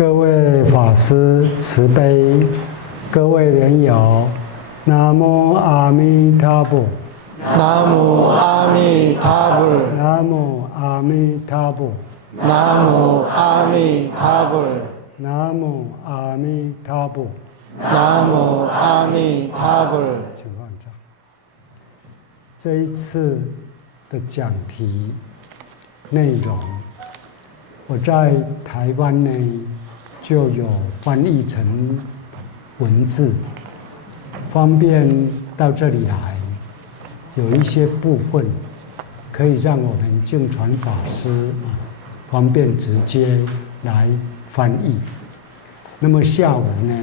各位法师慈悲，各位莲友，南无阿弥陀佛。南无阿弥陀佛。南无阿弥陀佛。南无阿弥陀佛。南无阿弥陀佛。南无阿弥陀佛。请放掌。这一次的讲题内容，我在台湾呢就有翻译成文字，方便到这里来。有一些部分可以让我们净传法师方便直接来翻译。那么下午呢，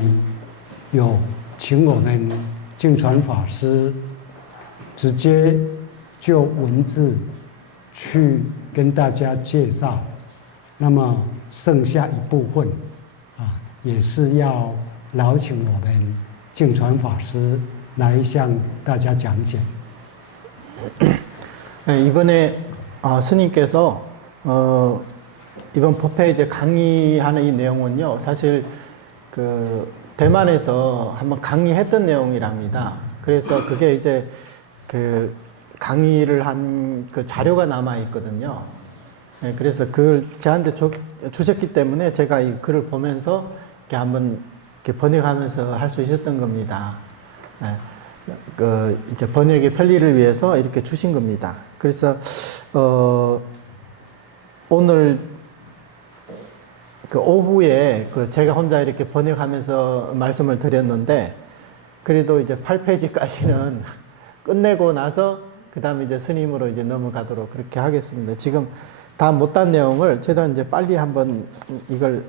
有请我们净传法师直接就文字去跟大家介绍。那么剩下一部分也是要劳请我们净传法师来向大家讲解。 이번에 스님께서 이번 법회 이제 강의하는 이 내용은요, 사실 그 대만에서 한번 강의했던 내용이랍니다. 그래서 그게 이제 그 강의를 한 그 자료가 남아 있거든요. 그래서 그걸 저한테 주셨기 때문에 제가 이 글을 보면서 이렇게 한번 이렇게 번역하면서 할 수 있었던 겁니다. 그 이제 번역의 편리를 위해서 이렇게 주신 겁니다. 그래서 오늘 그 오후에 그 제가 혼자 이렇게 번역하면서 말씀을 드렸는데, 그래도 이제 8페이지까지는 끝내고 나서 그 다음에 이제 스님으로 이제 넘어가도록 그렇게 하겠습니다. 지금 다 못한 내용을 최대한 이제 빨리 한번 이걸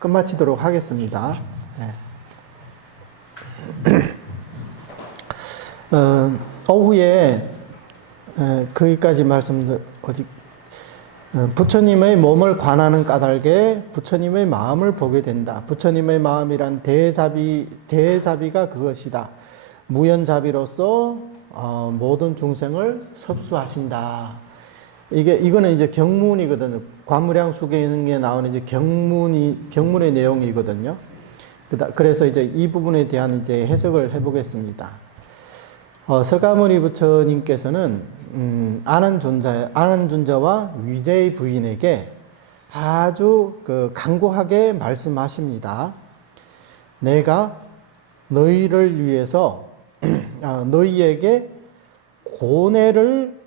끝마치도록 하겠습니다. 오후에 거기까지 말씀드 부처님의 몸을 관하는 까닭에 부처님의 마음을 보게 된다. 부처님의 마음이란 대자비가 그것이다. 무연자비로서 모든 중생을 섭수하신다. 이거는 이제 경문이거든요. 관무량수계에 나오는 이제 경문의 내용이거든요. 그래서 이제 이 부분에 대한 이제 해석을 해보겠습니다. 서가모니 부처님께서는 아난존자와 위제의 부인에게 아주 간곡하게 말씀하십니다. 내가 너희를 위해서 너희에게 고뇌를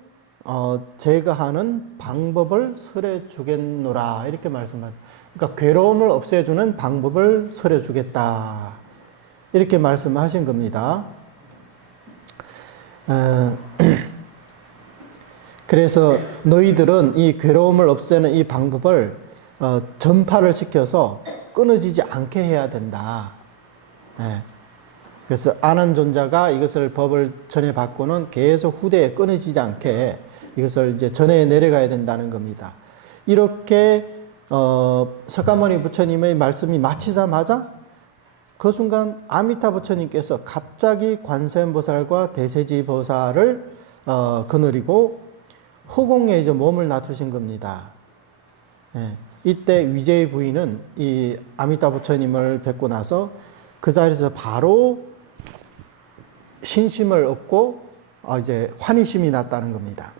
제거하는 방법을 설해 주겠노라, 이렇게 말씀합니다. 그러니까 괴로움을 없애주는 방법을 설해 주겠다, 이렇게 말씀하신 겁니다. 그래서 너희들은 이 괴로움을 없애는 이 방법을 전파를 시켜서 끊어지지 않게 해야 된다. 그래서 아난존자가 이것을 법을 전해받고는 계속 후대에 끊어지지 않게 이것을 이제 전해 내려가야 된다는 겁니다. 이렇게 서가모니 부처님의 말씀이 마치자마자 그 순간 아미타 부처님께서 갑자기 관세음보살과 대세지보살을 거느리고 허공에 이제 몸을 놔두신 겁니다. 이때 위제의 부인은 이 아미타 부처님을 뵙고 나서 그 자리에서 바로 신심을 얻고 이제 환희심이 났다는 겁니다.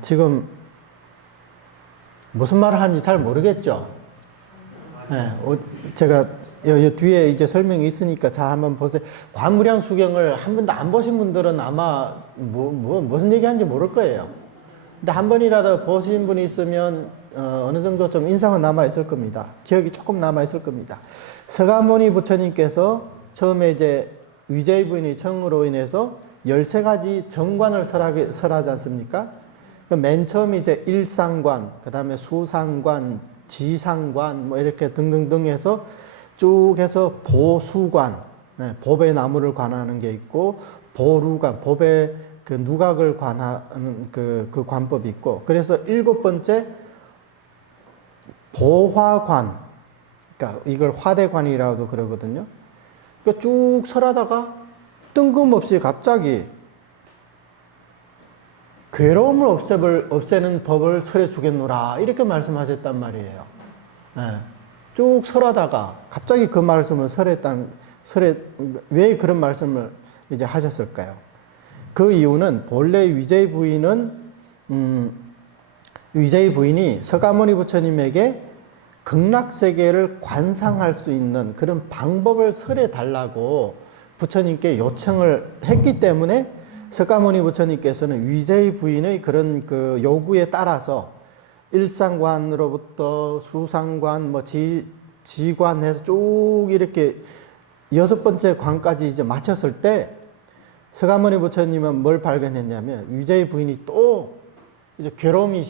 지금 무슨 말을 하는지 잘 모르겠죠? 제가 여 뒤에 이제 설명이 있으니까 잘 한번 보세요. 관무량 수경을 한 번도 안 보신 분들은 아마 무슨 얘기하는지 모를 거예요. 근데 한 번이라도 보신 분이 있으면 어느 정도 좀 인상은 남아 있을 겁니다. 기억이 조금 남아 있을 겁니다. 서가모니 부처님께서 처음에 이제 위제의 부인의 청으로 인해서 13가지 정관을 설하지 않습니까? 맨 처음 이제 일상관, 그 다음에 수상관, 지상관, 뭐 이렇게 등등등 해서 쭉 해서 보수관, 법의 나무를 관하는 게 있고, 보루관, 법의 그 누각을 관하는 그 관법이 있고, 그래서 7번째 보화관, 그러니까 이걸 화대관이라고도 그러거든요. 그러니까 쭉 설하다가 뜬금없이 갑자기 괴로움을 없애는 법을 설해 주겠노라. 이렇게 말씀하셨단 말이에요. 예. 쭉 설하다가 갑자기 그 말씀을 왜 그런 말씀을 이제 하셨을까요? 그 이유는 본래 위제의 부인이 서가모니 부처님에게 극락세계를 관상할 수 있는 그런 방법을 설해 달라고 부처님께 요청을 했기 때문에 서가모니 부처님께서는 위제의 부인의 그런 그 요구에 따라서 일상관으로부터 수상관, 지관해서 쭉 이렇게 6번째 관까지 이제 마쳤을 때 서가모니 부처님은 뭘 발견했냐면 위제의 부인이 또 이제 괴로움이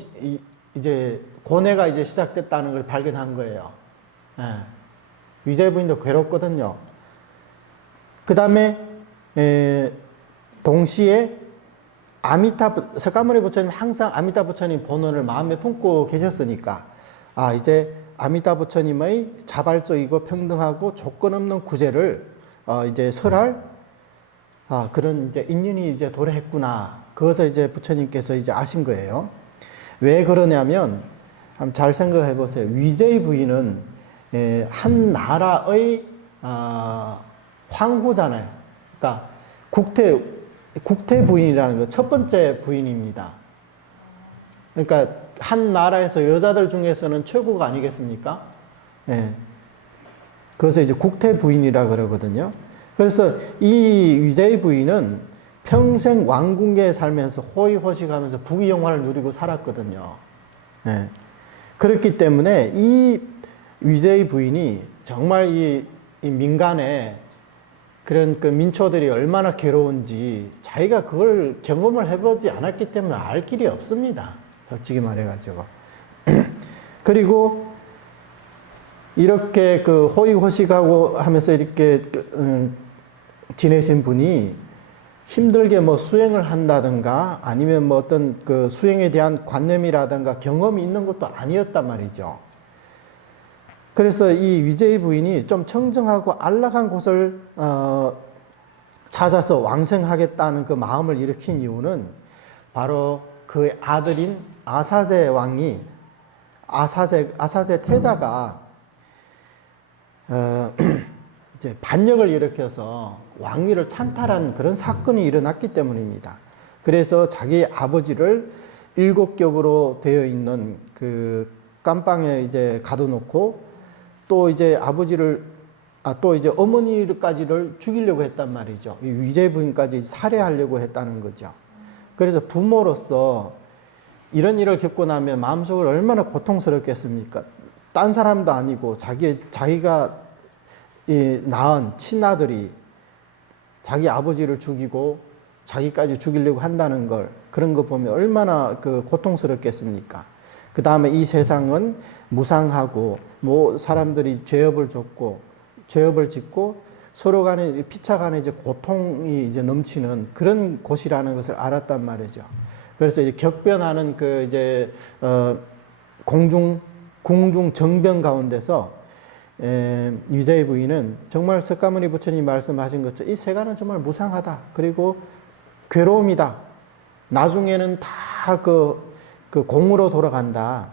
이제 고뇌가 이제 시작됐다는 걸 발견한 거예요. 예. 위제의 부인도 괴롭거든요. 그 다음에 동시에 서가모니 부처님 항상 아미타 부처님 본원을 마음에 품고 계셨으니까 이제 아미타 부처님의 자발적이고 평등하고 조건 없는 구제를 이제 설할 그런 이제 인연이 이제 도래했구나. 그것을 이제 부처님께서 이제 아신 거예요. 왜 그러냐면 한번 잘 생각해 보세요. 위제의 부인은 한 나라의 황후잖아요. 그러니까 국태 부인이라는 거 첫 번째 부인입니다. 그러니까 한 나라에서 여자들 중에서는 최고가 아니겠습니까? 예. 그래서 이제 국태 부인이라 그러거든요. 그래서 이 위제의 부인은 평생 왕궁계에 살면서 호의호식하면서 부귀영화를 누리고 살았거든요. 예. 그렇기 때문에 이 위제의 부인이 정말 이 민간에 그런 그 민초들이 얼마나 괴로운지 자기가 그걸 경험을 해보지 않았기 때문에 알 길이 없습니다. 솔직히 말해가지고. 그리고 이렇게 그 호의호식하고 하면서 이렇게 지내신 분이 힘들게 뭐 수행을 한다든가 아니면 뭐 어떤 그 수행에 대한 관념이라든가 경험이 있는 것도 아니었단 말이죠. 그래서 이 위제의 부인이 좀 청정하고 안락한 곳을 찾아서 왕생하겠다는 그 마음을 일으킨 이유는 바로 그의 아들인 아사제 왕이 아사제 태자가 이제 반역을 일으켜서 왕위를 찬탈한 그런 사건이 일어났기 때문입니다. 그래서 자기 아버지를 7겹으로 되어 있는 그 깜방에 이제 가둬놓고 또 이제 아버지를 또 이제 어머니까지를 죽이려고 했단 말이죠. 이 위제 부인까지 살해하려고 했다는 거죠. 그래서 부모로서 이런 일을 겪고 나면 마음속으로 얼마나 고통스럽겠습니까? 딴 사람도 아니고 자기가 낳은 친아들이 자기 아버지를 죽이고 자기까지 죽이려고 한다는 걸 그런 거 보면 얼마나 그 고통스럽겠습니까? 그 다음에 이 세상은 무상하고 뭐 사람들이 죄업을 짓고 서로 간에 피차 간에 이제 고통이 이제 넘치는 그런 곳이라는 것을 알았단 말이죠. 그래서 이제 격변하는 그 이제 궁중 정변 가운데서 위제의 부인은 정말 석가모니 부처님이 말씀하신 것처럼 이 세간은 정말 무상하다. 그리고 괴로움이다. 나중에는 다 그 공으로 돌아간다.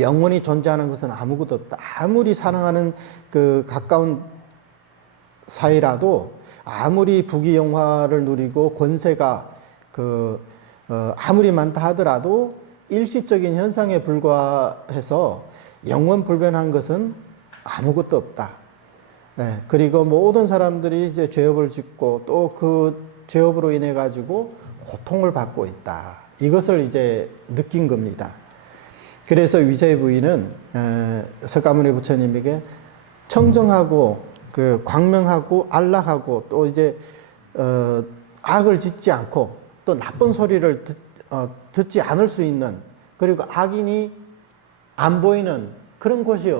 영원히 존재하는 것은 아무것도 없다. 아무리 사랑하는 그 가까운 사이라도 아무리 부귀영화를 누리고 권세가 아무리 많다 하더라도 일시적인 현상에 불과해서 영원 불변한 것은 아무것도 없다. 네, 그리고 모든 사람들이 이제 죄업을 짓고 또 그 죄업으로 인해 가지고 고통을 받고 있다. 이것을 이제 느낀 겁니다. 그래서 위제의 부인은 석가모니 부처님에게 청정하고 그 광명하고 안락하고 또 이제 악을 짓지 않고 또 나쁜 소리를 듣지 않을 수 있는 그리고 악인이 안 보이는 그런 곳이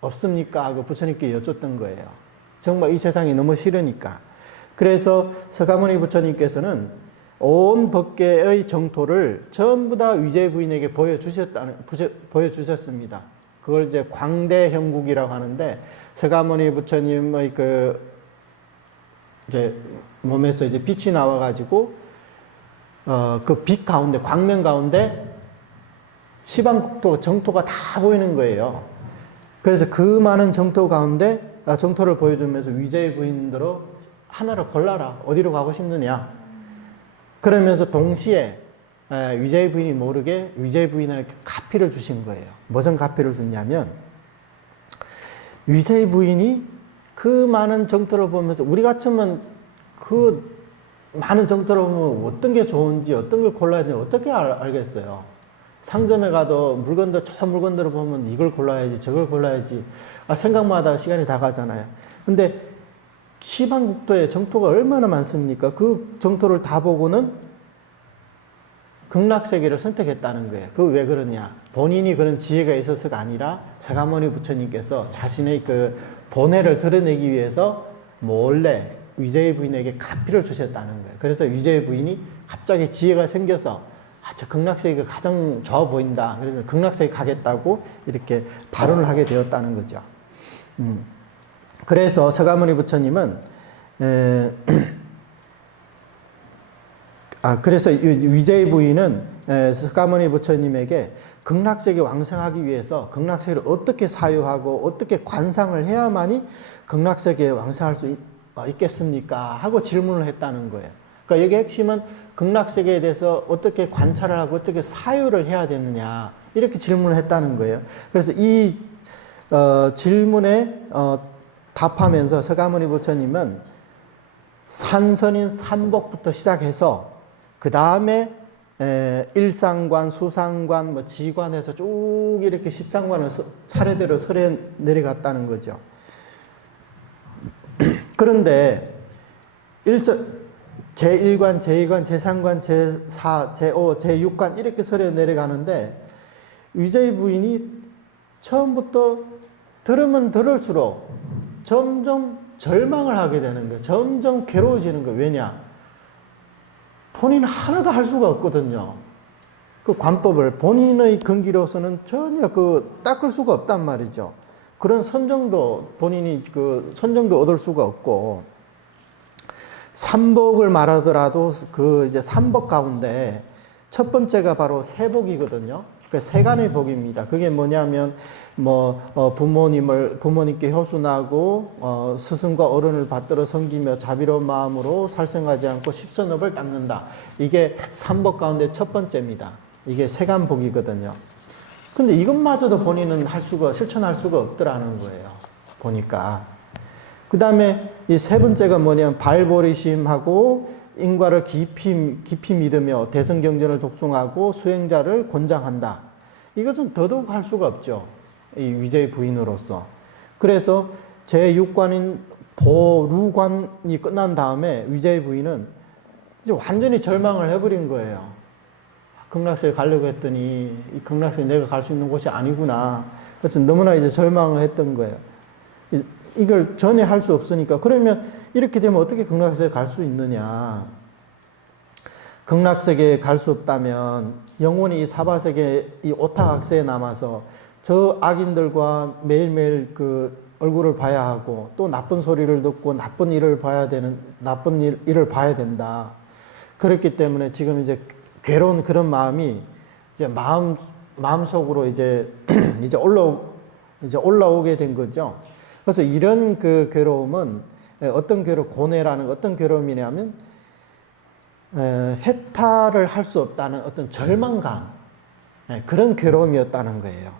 없습니까? 하고 부처님께 여쭙던 거예요. 정말 이 세상이 너무 싫으니까. 그래서 석가모니 부처님께서는 온 법계의 정토를 전부 다 위제의 부인에게 보여주셨습니다. 그걸 이제 광대형국이라고 하는데 석가모니 부처님의 이제 몸에서 이제 빛이 나와가지고 그 빛 가운데, 광명 가운데 시방국토, 정토가 다 보이는 거예요. 그래서 그 많은 정토 가운데, 정토를 보여주면서 위제의 부인들로 하나를 골라라. 어디로 가고 싶느냐. 그러면서 동시에 위제의 부인이 모르게 위제의 부인에게 가피를 주신 거예요. 무슨 가피를 줬냐면, 위제의 부인이 그 많은 정토를 보면서, 우리 같으면 그 많은 정토를 보면 어떤 게 좋은지, 어떤 걸 골라야 되는지 어떻게 알겠어요. 상점에 가도 물건들, 저 물건들을 보면 이걸 골라야지, 저걸 골라야지. 생각마다 시간이 다 가잖아요. 근데 시방국토에 정토가 얼마나 많습니까? 그 정토를 다 보고는 극락세계를 선택했다는 거예요. 그 왜 그러냐? 본인이 그런 지혜가 있어서가 아니라 서가모니 부처님께서 자신의 그 본애를 드러내기 위해서 몰래 위제의 부인에게 가피를 주셨다는 거예요. 그래서 위제의 부인이 갑자기 지혜가 생겨서 저 극락세계가 가장 좋아 보인다. 그래서 극락세계 가겠다고 이렇게 발언을 하게 되었다는 거죠. 그래서 서가모니 부처님은 그래서 위제의 부인은 서가모니 부처님에게 극락세계 왕성하기 위해서 극락세계를 어떻게 사유하고 어떻게 관상을 해야만이 극락세계에 왕성할 수 있겠습니까? 하고 질문을 했다는 거예요. 그러니까 여기 핵심은 극락세계에 대해서 어떻게 관찰을 하고 어떻게 사유를 해야 되느냐 이렇게 질문을 했다는 거예요. 그래서 이 질문에 답하면서 서가모니 부처님은 산선인 삼복부터 시작해서 그 다음에 일상관, 수상관, 뭐 지관에서 쭉 이렇게 십상관을 차례대로 설해 내려갔다는 거죠. 그런데 제1관, 제2관, 제3관, 제4, 제5, 제6관 이렇게 설해 내려가는데 위제의 부인이 처음부터 들으면 들을수록 점점 절망을 하게 되는 거예요. 점점 괴로워지는 거예요. 왜냐? 본인은 하나도 할 수가 없거든요. 그 관법을 본인의 근기로서는 전혀 닦을 수가 없단 말이죠. 그런 선정도 본인이 선정도 얻을 수가 없고, 삼복을 말하더라도 이제 삼복 가운데 첫 번째가 바로 세복이거든요. 그 세간의 복입니다. 그게 뭐냐면 부모님께 효순하고 스승과 어른을 받들어 섬기며 자비로운 마음으로 살생하지 않고 십선업을 닦는다. 이게 삼복 가운데 첫 번째입니다. 이게 세간복이거든요. 근데 이것마저도 본인은 실천할 수가 없더라는 거예요. 보니까. 그 다음에 이 세 번째가 뭐냐면 발보리심하고 인과를 깊이 믿으며 대성경전을 독송하고 수행자를 권장한다. 이것은 더더욱 할 수가 없죠. 이 위제의 부인으로서. 그래서 제6관인 보루관이 끝난 다음에 위제의 부인은 이제 완전히 절망을 해버린 거예요. 극락세에 가려고 했더니 이 극락세에 내가 갈 수 있는 곳이 아니구나. 그래서 너무나 이제 절망을 했던 거예요. 이걸 전에 할 수 없으니까. 그러면 이렇게 되면 어떻게 극락세에 갈 수 있느냐. 극락세계에 갈 수 없다면 영원히 이 사바세계 이 오타각세에 남아서 저 악인들과 매일매일 얼굴을 봐야 하고 또 나쁜 소리를 듣고 나쁜 일을 봐야 된다. 그렇기 때문에 지금 이제 괴로운 그런 마음이 이제 마음속으로 이제 올라오게 된 거죠. 그래서 이런 괴로움은 고뇌라는 어떤 괴로움이냐면 해탈을 할 수 없다는 어떤 절망감, 그런 괴로움이었다는 거예요.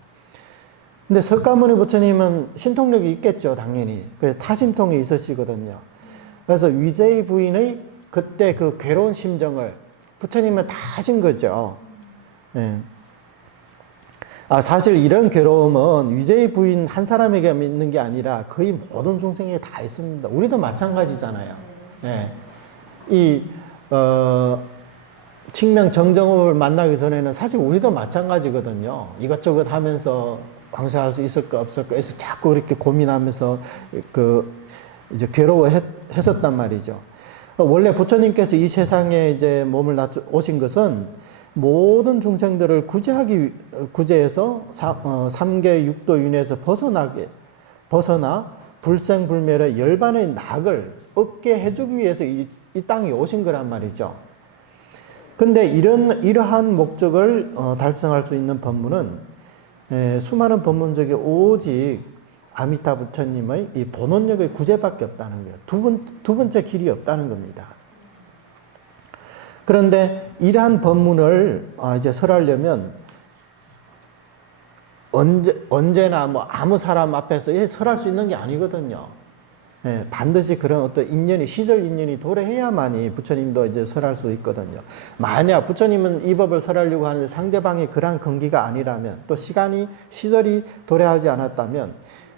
근데 석가모니 부처님은 신통력이 있겠죠, 당연히. 그래서 타심통이 있으시거든요. 그래서 위제의 부인의 그때 그 괴로운 심정을 부처님은 다 하신 거죠. 사실 이런 괴로움은 위제의 부인 한 사람에게 있는 게 아니라 거의 모든 중생에게 다 있습니다. 우리도 마찬가지잖아요. 칭명 정정업을 만나기 전에는 사실 우리도 마찬가지거든요. 이것저것 하면서 광생할 수 있을까 없을까 해서 자꾸 그렇게 고민하면서 이제 괴로워했었단 말이죠. 원래 부처님께서 이 세상에 이제 몸을 오신 것은 모든 중생들을 구제해서 3계 6도 윤회에서 벗어나 불생불멸의 열반의 낙을 얻게 해주기 위해서 이 땅에 오신 거란 말이죠. 근데 이러한 목적을 달성할 수 있는 법문은 수많은 법문 중에 오직 아미타 부처님의 이 본원력의 구제밖에 없다는 거예요. 두 번째 길이 없다는 겁니다. 그런데 이러한 법문을 이제 설하려면 언제나 뭐 아무 사람 앞에서 설할 수 있는 게 아니거든요. 반드시 그런 어떤 인연이, 시절 인연이 도래해야만이 부처님도 이제 설할 수 있거든요. 만약 부처님은 이 법을 설하려고 하는데 상대방이 그런 근기가 아니라면, 또 시절이 도래하지 않았다면,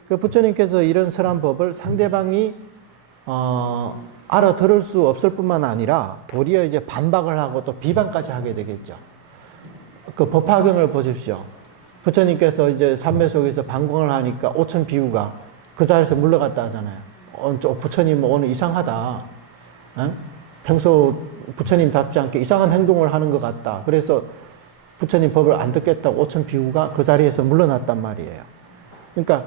그 부처님께서 이런 설한 법을 상대방이, 알아들을 수 없을 뿐만 아니라 도리어 이제 반박을 하고 또 비방까지 하게 되겠죠. 그 법화경을 보십시오. 부처님께서 이제 삼매속에서 방광을 하니까 5천 비유가 그 자리에서 물러갔다 하잖아요. 부처님 오늘 이상하다. 평소 부처님답지 않게 이상한 행동을 하는 것 같다. 그래서 부처님 법을 안 듣겠다고 5천 비유가 그 자리에서 물러났단 말이에요. 그러니까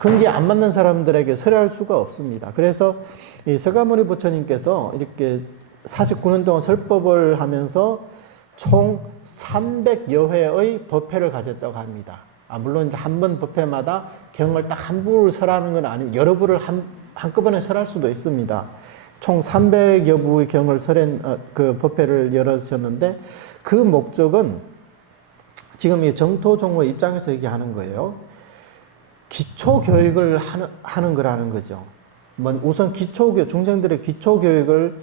근기에 안 맞는 사람들에게 설할 수가 없습니다. 그래서 이 서가모니 부처님께서 이렇게 49년 동안 설법을 하면서 총 300여 회의 법회를 가졌다고 합니다. 물론 이제 한 번 법회마다 경을 딱 한 부를 설하는 건 아니고 여러 부를 한꺼번에 설할 수도 있습니다. 총 300여 부의 경을 그 법회를 열으셨는데, 그 목적은 지금 이 정토종의 입장에서 얘기하는 거예요. 기초 교육을 하는 거라는 거죠. 우선 중생들의 기초 교육을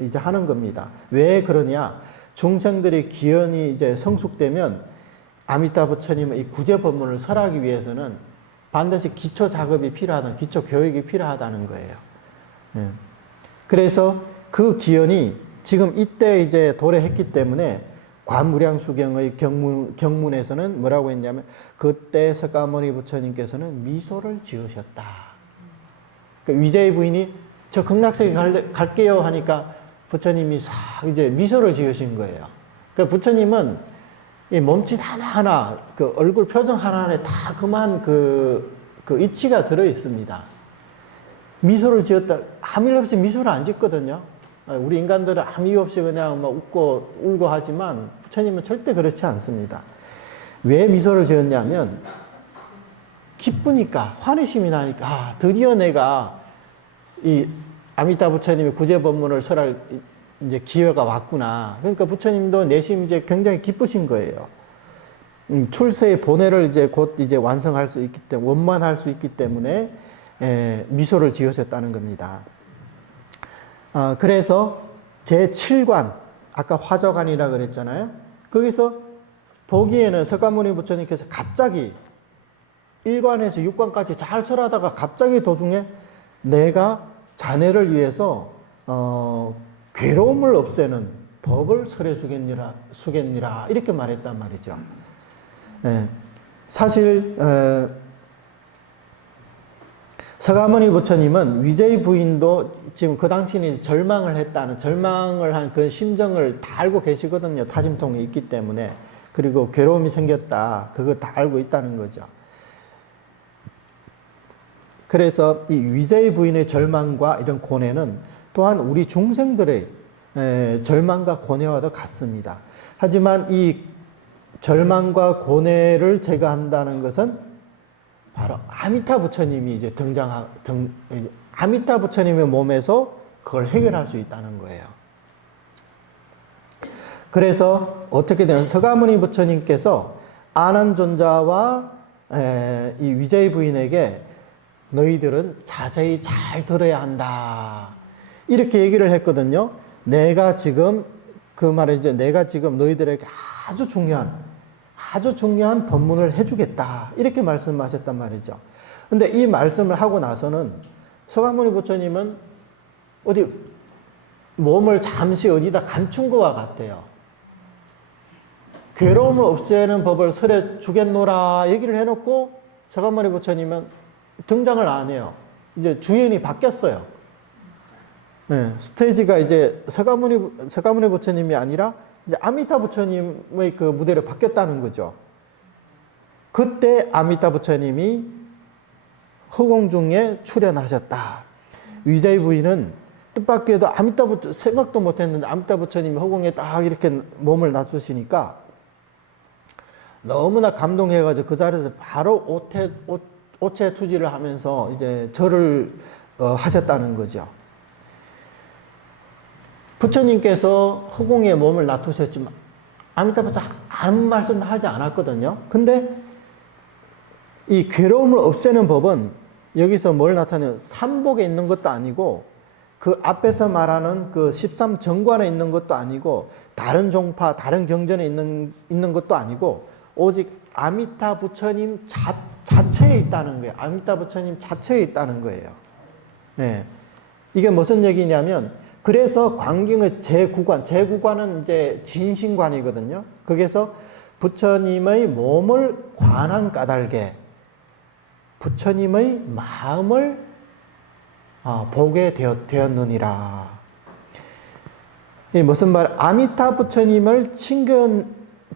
이제 하는 겁니다. 왜 그러냐? 중생들의 기원이 이제 성숙되면 아미타 부처님의 이 구제 법문을 설하기 위해서는 반드시 기초 작업이 필요하다는, 기초 교육이 필요하다는 거예요. 그래서 그 기원이 지금 이때 이제 도래했기 때문에 관무량수경의 경문에서는 뭐라고 했냐면, 그때 석가모니 부처님께서는 미소를 지으셨다. 그러니까 위자의 부인이 저 극락세계 갈게요 하니까 부처님이 싹 이제 미소를 지으신 거예요. 그러니까 부처님은 이 몸짓 하나하나, 그 얼굴 표정 하나하나에 다 그만 그 이치가 들어 있습니다. 미소를 지었다. 아무 일 없이 미소를 안 짓거든요. 우리 인간들은 아무 이유 없이 그냥 막 웃고 울고 하지만 부처님은 절대 그렇지 않습니다. 왜 미소를 지었냐면, 기쁘니까, 환희심이 나니까, 드디어 내가 이 아미타 부처님의 구제 법문을 설할 이제 기회가 왔구나. 그러니까 부처님도 내심 이제 굉장히 기쁘신 거예요. 출세의 본회를 이제 곧 이제 완성할 수 있기 때문에, 원만할 수 있기 때문에 미소를 지으셨다는 겁니다. 그래서 제7관, 아까 화저관이라 그랬잖아요. 거기서 보기에는 석가모니 부처님께서 갑자기 1관에서 6관까지 잘 설하다가 갑자기 도중에 내가 자네를 위해서 괴로움을 없애는 법을 설해 주겠니라 이렇게 말했단 말이죠. 사실 석가모니 부처님은 위제이 부인도 지금 그 당시에 절망을 한 그 심정을 다 알고 계시거든요. 타심통이 있기 때문에. 그리고 괴로움이 생겼다. 그거 다 알고 있다는 거죠. 그래서 이 위제이 부인의 절망과 이런 고뇌는 또한 우리 중생들의 절망과 고뇌와도 같습니다. 하지만 이 절망과 고뇌를 제거한다는 것은 바로 아미타 부처님이 이제 아미타 부처님의 몸에서 그걸 해결할 수 있다는 거예요. 그래서 어떻게 되면 석가모니 부처님께서 아난존자와 이 위제이 부인에게 너희들은 자세히 잘 들어야 한다. 이렇게 얘기를 했거든요. 내가 지금 너희들에게 아주 중요한 법문을 해주겠다. 이렇게 말씀하셨단 말이죠. 근데 이 말씀을 하고 나서는 석가모니 부처님은 어디 몸을 잠시 어디다 감춘 것과 같아요. 괴로움을 없애는 법을 설해 주겠노라 얘기를 해놓고 석가모니 부처님은 등장을 안 해요. 이제 주연이 바뀌었어요. 스테이지가 이제 석가모니 부처님이 아니라 이제 아미타 부처님의 그 무대로 바뀌었다는 거죠. 그때 아미타 부처님이 허공중에 출현하셨다. 위제이 부인은 뜻밖에도 아미타부 생각도 못했는데 아미타 부처님이 허공에 딱 이렇게 몸을 놔주시니까 너무나 감동해가지고 그 자리에서 바로 오체 투지를 하면서 이제 절을 하셨다는 거죠. 부처님께서 허공에 몸을 놔두셨지만 아미타부처 아무 말씀도 하지 않았거든요. 근데 이 괴로움을 없애는 법은 여기서 뭘 나타내요? 삼복에 있는 것도 아니고 그 앞에서 말하는 그 13정관에 있는 것도 아니고 다른 종파, 다른 경전에 있는 것도 아니고 오직 아미타 부처님 자체에 있다는 거예요. 아미타 부처님 자체에 있다는 거예요. 네. 이게 무슨 얘기냐면 그래서 광경의 제9관은 이제 진신관이거든요. 거기서 부처님의 몸을 관한 까닭에 부처님의 마음을 보게 되었느니라. 이 무슨 말? 아미타 부처님을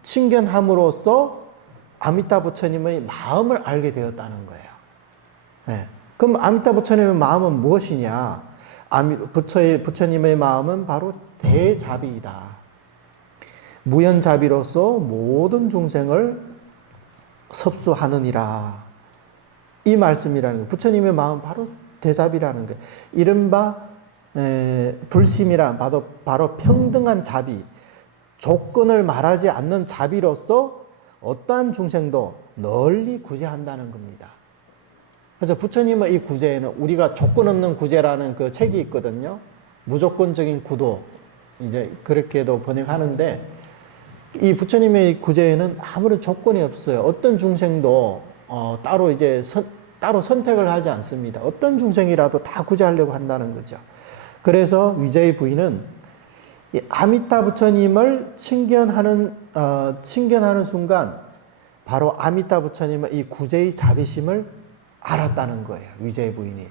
친견함으로써 아미타 부처님의 마음을 알게 되었다는 거예요. 네. 그럼 아미타 부처님의 마음은 무엇이냐? 부처님의 마음은 바로 대자비이다. 무연자비로서 모든 중생을 섭수하느니라. 이 말씀이라는 거예요. 부처님의 마음은 바로 대자비라는 거예요. 이른바 불심이란 바로 평등한 자비, 조건을 말하지 않는 자비로서 어떠한 중생도 널리 구제한다는 겁니다. 그래서 부처님의 이 구제에는 우리가 조건 없는 구제라는 그 책이 있거든요. 무조건적인 구도, 이제 그렇게도 번역하는데 이 부처님의 구제에는 아무런 조건이 없어요. 어떤 중생도 따로 따로 선택을 하지 않습니다. 어떤 중생이라도 다 구제하려고 한다는 거죠. 그래서 위제의 부인은 이 아미타 부처님을 친견하는 순간 바로 아미타 부처님의 이 구제의 자비심을 알았다는 거예요. 위제의 부인이.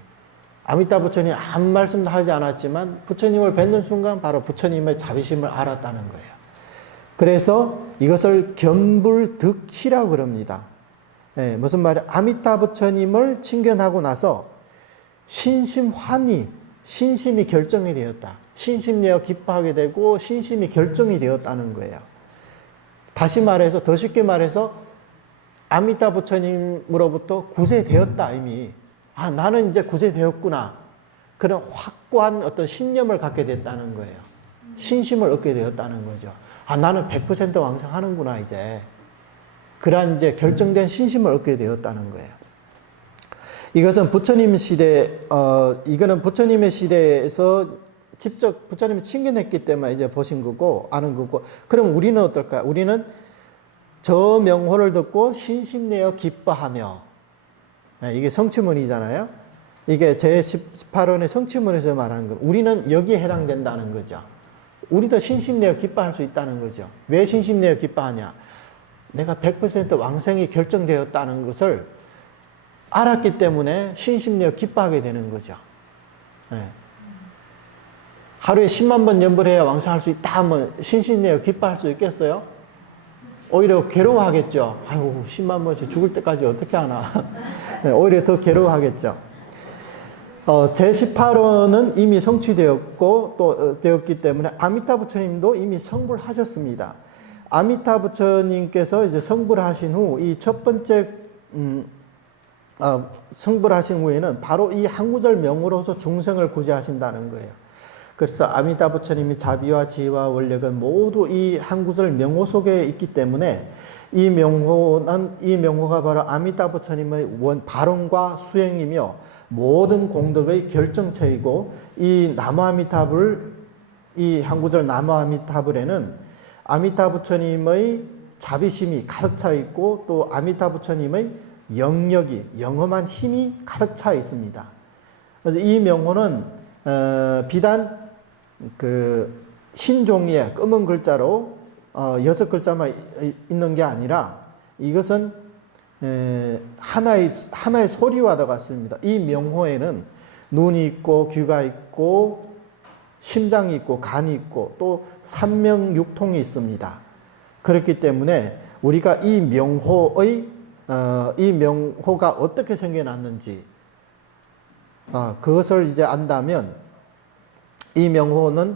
아미타 부처님 아무 말씀도 하지 않았지만 부처님을 뵙는 순간 바로 부처님의 자비심을 알았다는 거예요. 그래서 이것을 견불득희라고 그럽니다. 예, 무슨 말이에요? 아미타 부처님을 친견하고 나서 신심환희, 신심이 결정이 되었다. 신심내어 기뻐하게 되고 신심이 결정이 되었다는 거예요. 다시 말해서, 더 쉽게 말해서 아미타 부처님으로부터 구제되었다 이미. 나는 이제 구제되었구나. 그런 확고한 어떤 신념을 갖게 됐다는 거예요. 신심을 얻게 되었다는 거죠. 나는 100% 왕성하는구나 이제. 그러한 이제 결정된 신심을 얻게 되었다는 거예요. 이것은 부처님 이거는 부처님의 시대에서 직접 부처님이 친견했기 때문에 이제 보신 거고, 아는 거고. 그럼 우리는 어떨까요? 우리는 저 명호를 듣고 신심내어 기뻐하며, 이게 성취문이잖아요. 이게 제18원의 성취문에서 말하는 거. 우리는 여기에 해당된다는 거죠. 우리도 신심내어 기뻐할 수 있다는 거죠. 왜 신심내어 기뻐하냐? 내가 100% 왕성이 결정되었다는 것을 알았기 때문에 신심내어 기뻐하게 되는 거죠. 네. 하루에 10만 번 연불해야 왕성할 수 있다 하면 신심내어 기뻐할 수 있겠어요? 오히려 괴로워하겠죠. 아이고 10만 번씩 죽을 때까지 어떻게 하나. 네, 오히려 더 괴로워하겠죠. 제18호는 이미 성취되었고 또 되었기 때문에 아미타 부처님도 이미 성불 하셨습니다. 아미타 부처님께서 이제 성불 하신 후 이 첫 번째 성불 하신 후에는 바로 이 한 구절 명으로서 중생을 구제하신다는 거예요. 그래서 아미타 부처님이 자비와 지혜와 원력은 모두 이 한 구절 명호 속에 있기 때문에 이 명호가 바로 아미타 부처님의 발언과 수행이며 모든 공덕의 결정체이고, 이 나무아미타불, 이 한 구절 나무아미타불에는 아미타 부처님의 자비심이 가득 차 있고 또 아미타 부처님의 영력이, 영험한 힘이 가득 차 있습니다. 그래서 이 명호는 비단 그 흰 종이에 검은 글자로 6글자만 있는 게 아니라 이것은 하나의 소리와 같습니다. 이 명호에는 눈이 있고 귀가 있고 심장이 있고 간이 있고 또 삼명육통이 있습니다. 그렇기 때문에 우리가 이 명호가 어떻게 생겨났는지 그것을 이제 안다면 이 명호는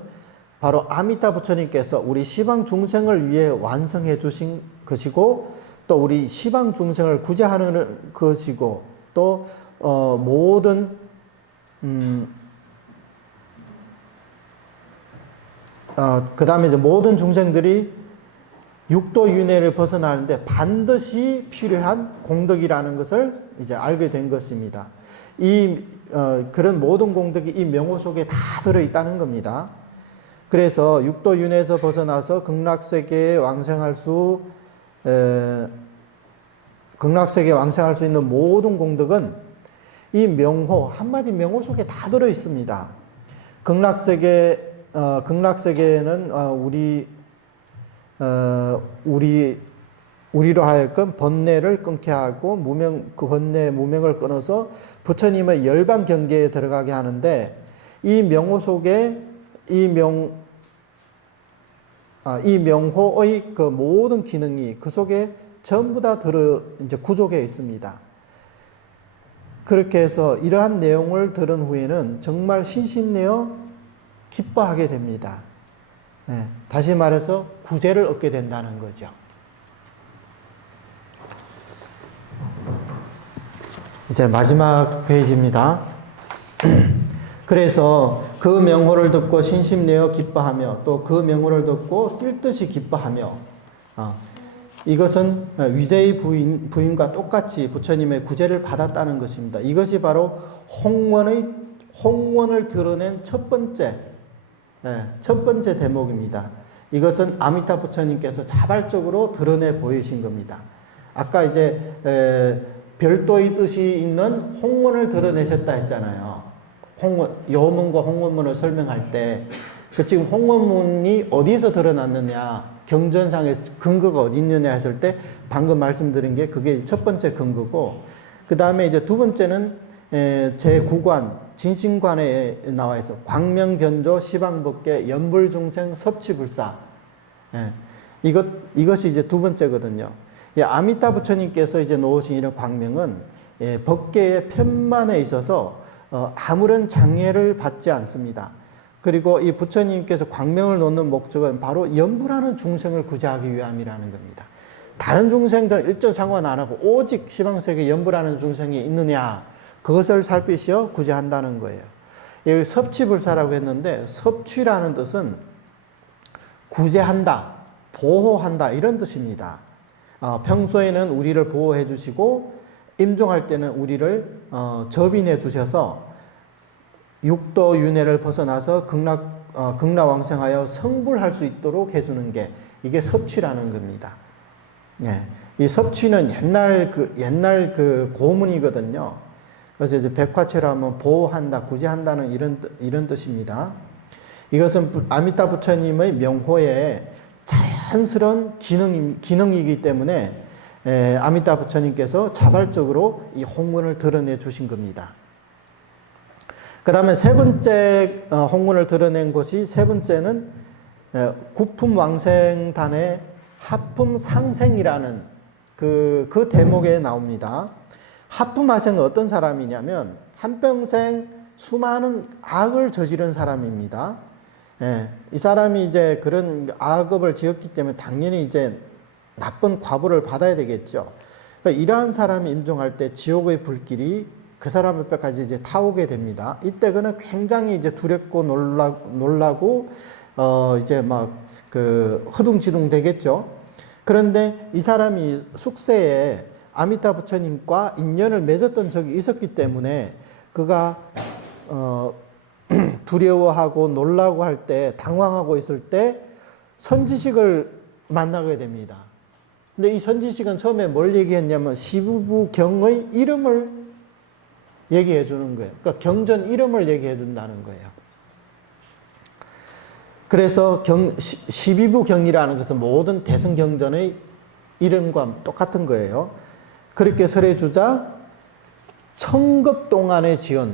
바로 아미타 부처님께서 우리 시방 중생을 위해 완성해 주신 것이고, 또 우리 시방 중생을 구제하는 것이고, 또 모든 그 다음에 이제 모든 중생들이 육도 윤회를 벗어나는데 반드시 필요한 공덕이라는 것을 이제 알게 된 것입니다. 그런 모든 공덕이 이 명호 속에 다 들어있다는 겁니다. 그래서 육도 윤회에서 벗어나서 극락세계에 왕생할 수 있는 모든 공덕은 이 명호, 한마디 명호 속에 다 들어있습니다. 극락세계는 우리로 하여금 번뇌를 끊게 하고 그 번뇌 무명을 끊어서 부처님의 열반 경계에 들어가게 하는데, 이 명호 속에 이 명호의 그 모든 기능이 그 속에 전부 다 이제 구족해 있습니다. 그렇게 해서 이러한 내용을 들은 후에는 정말 신신내어 기뻐하게 됩니다. 네, 다시 말해서 구제를 얻게 된다는 거죠. 이제 마지막 페이지입니다. 그래서 그 명호를 듣고 신심내어 기뻐하며, 또 그 명호를 듣고 뛸 듯이 기뻐하며, 이것은 위제의 부인과 똑같이 부처님의 구제를 받았다는 것입니다. 이것이 바로 홍원을 드러낸 첫 번째 대목입니다. 이것은 아미타 부처님께서 자발적으로 드러내 보이신 겁니다. 아까 이제 별도의 뜻이 있는 홍원을 드러내셨다 했잖아요. 여문과 홍원문을 설명할 때, 지금 홍원문이 어디서 드러났느냐, 경전상의 근거가 어디 있느냐 했을 때 방금 말씀드린 게 그게 첫 번째 근거고, 그 다음에 이제 두 번째는 제9관 진신관에 나와 있어 광명변조 시방법계 연불중생 섭취불사. 이것이 이제 두 번째거든요. 아미타 부처님께서 이제 놓으신 이런 광명은 법계의 편만에 있어서 아무런 장애를 받지 않습니다. 그리고 이 부처님께서 광명을 놓는 목적은 바로 연불하는 중생을 구제하기 위함이라는 겁니다. 다른 중생들은 일절 상관 안 하고 오직 시방세계에 연불하는 중생이 있느냐, 그것을 살피시어 구제한다는 거예요. 여기 섭취불사라고 했는데, 섭취라는 뜻은 구제한다, 보호한다, 이런 뜻입니다. 평소에는 우리를 보호해 주시고 임종할 때는 우리를 접인해 주셔서 육도 윤회를 벗어나서 극락왕생하여 성불할 수 있도록 해주는 게 이게 섭취라는 겁니다. 이 섭취는 옛날 그 고문이거든요. 그래서 이제 백화체로 하면 보호한다, 구제한다는 이런 뜻입니다. 이것은 아미타 부처님의 명호의 자연스러운 기능이기 때문에 아미타 부처님께서 자발적으로 이 홍문을 드러내 주신 겁니다. 그 다음에 세 번째 홍문을 드러낸 것이, 세 번째는 국품왕생단의 하품상생이라는 그 대목에 나옵니다. 하품하생은 어떤 사람이냐면 한평생 수많은 악을 저지른 사람입니다. 이 사람이 이제 그런 악업을 지었기 때문에 당연히 이제 나쁜 과보를 받아야 되겠죠. 그러니까 이러한 사람이 임종할 때 지옥의 불길이 그 사람 옆에까지 이제 타오게 됩니다. 이때 그는 굉장히 이제 두렵고 놀라고 이제 막 그 허둥지둥 되겠죠. 그런데 이 사람이 숙세에 아미타 부처님과 인연을 맺었던 적이 있었기 때문에 그가 두려워하고 놀라고 할 때, 당황하고 있을 때 선지식을 만나게 됩니다. 근데 이 선지식은 처음에 뭘 얘기했냐면 시부부경의 이름을 얘기해 주는 거예요. 그러니까 경전 이름을 얘기해 준다는 거예요. 그래서 시비부경이라는 것은 모든 대승경전의 이름과 똑같은 거예요. 그렇게 설해주자 천급 동안에 지은,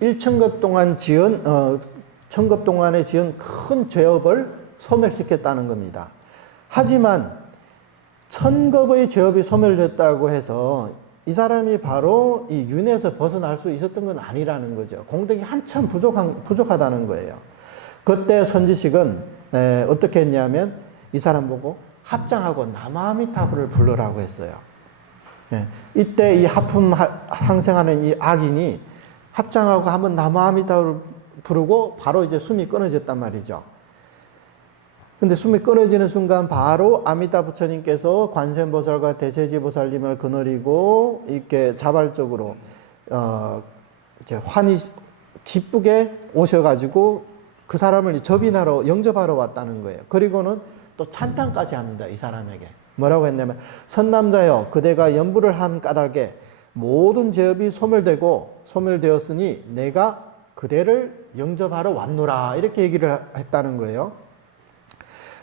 1천급 동안 지은, 천급 동안에 지은 큰 죄업을 소멸시켰다는 겁니다. 하지만 천급의 죄업이 소멸됐다고 해서 이 사람이 바로 이 윤회에서 벗어날 수 있었던 건 아니라는 거죠. 공덕이 한참 부족하다는 거예요. 그때 선지식은 어떻게 했냐면 이 사람 보고 합장하고 나마아미타불을 부르라고 했어요. 예, 이때 이 하품 상생하는 이 악인이 합장하고 한번 나마아미타불을 부르고 바로 이제 숨이 끊어졌단 말이죠. 근데 숨이 끊어지는 순간 바로 아미타 부처님께서 관세음보살과 대세지보살님을 거느리고 이렇게 자발적으로 이제 환히 기쁘게 오셔가지고 그 사람을 접인하러 영접하러 왔다는 거예요. 그리고는 또 찬탄까지 합니다. 이 사람에게 뭐라고 했냐면 선남자여 그대가 연부를 한 까닭에 모든 죄업이 소멸되었으니 내가 그대를 영접하러 왔노라 이렇게 얘기를 했다는 거예요.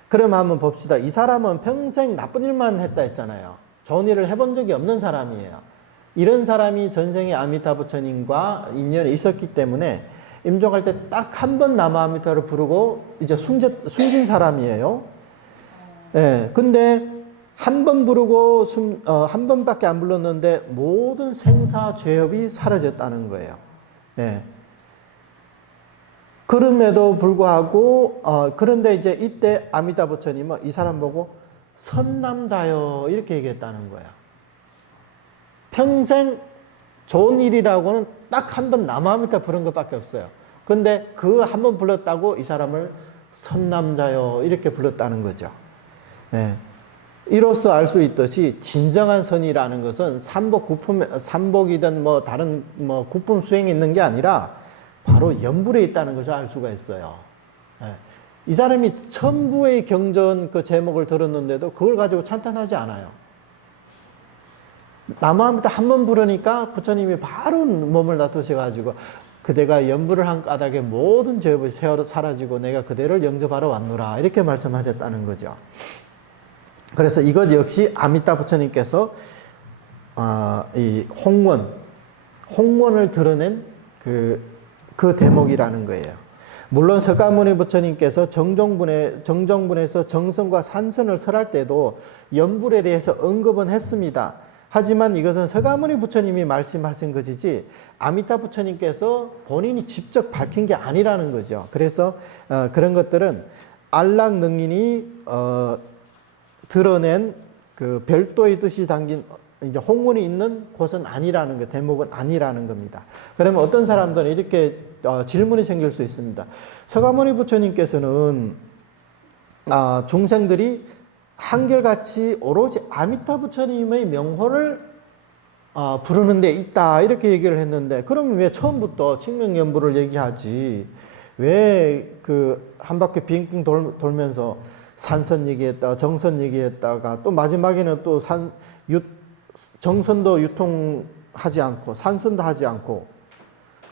그러면 한번 봅시다. 이 사람은 평생 나쁜 일만 했다 했잖아요. 좋은 일을 해본 적이 없는 사람이에요. 이런 사람이 전생에 아미타 부처님과 인연이 있었기 때문에 임종할 때 딱 한 번 나마아미타를 부르고 이제 숨진 사람이에요. 예. 근데 한 번 부르고 한 번밖에 안 불렀는데 모든 생사 죄업이 사라졌다는 거예요. 예. 그럼에도 불구하고 그런데 이제 이때 아미타 부처님은 이 사람 보고 선남자여 이렇게 얘기했다는 거예요. 평생 좋은 일이라고는 딱 한 번 나마아미타 부른 것밖에 없어요. 근데 그 한 번 불렀다고 이 사람을 선남자여 이렇게 불렀다는 거죠. 예. 이로써 알 수 있듯이 진정한 선이라는 것은 삼복이든 뭐 다른 뭐 구품 수행이 있는 게 아니라 바로 연불에 있다는 것을 알 수가 있어요. 예. 이 사람이 천부의 경전 그 제목을 들었는데도 그걸 가지고 찬탄하지 않아요. 나마아미타 한 번 부르니까 부처님이 바로 몸을 놔두셔가지고 그대가 연불을 한 까닭에 모든 죄업이 사라지고 내가 그대를 영접하러 왔노라 이렇게 말씀하셨다는 거죠. 그래서 이것 역시 아미타 부처님께서 이 홍원을 드러낸 그 대목이라는 거예요. 물론 석가모니 부처님께서 정정분에서 정선과 산선을 설할 때도 연불에 대해서 언급은 했습니다. 하지만 이것은 석가모니 부처님이 말씀하신 것이지 아미타 부처님께서 본인이 직접 밝힌 게 아니라는 거죠. 그래서 그런 것들은 안락능인이 드러낸 그 별도의 뜻이 담긴 이제 홍문이 있는 곳은 아니라는 거, 대목은 아니라는 겁니다. 그러면 어떤 사람들은 이렇게 질문이 생길 수 있습니다. 석가모니 부처님께서는 중생들이 한결같이 오로지 아미타 부처님의 명호를 부르는 데 있다 이렇게 얘기를 했는데 그러면 왜 처음부터 칭명연부를 얘기하지 왜 그 한 바퀴 빙빙 돌면서 산선 얘기했다가 정선 얘기했다가 또 마지막에는 또 정선도 유통하지 않고 산선도 하지 않고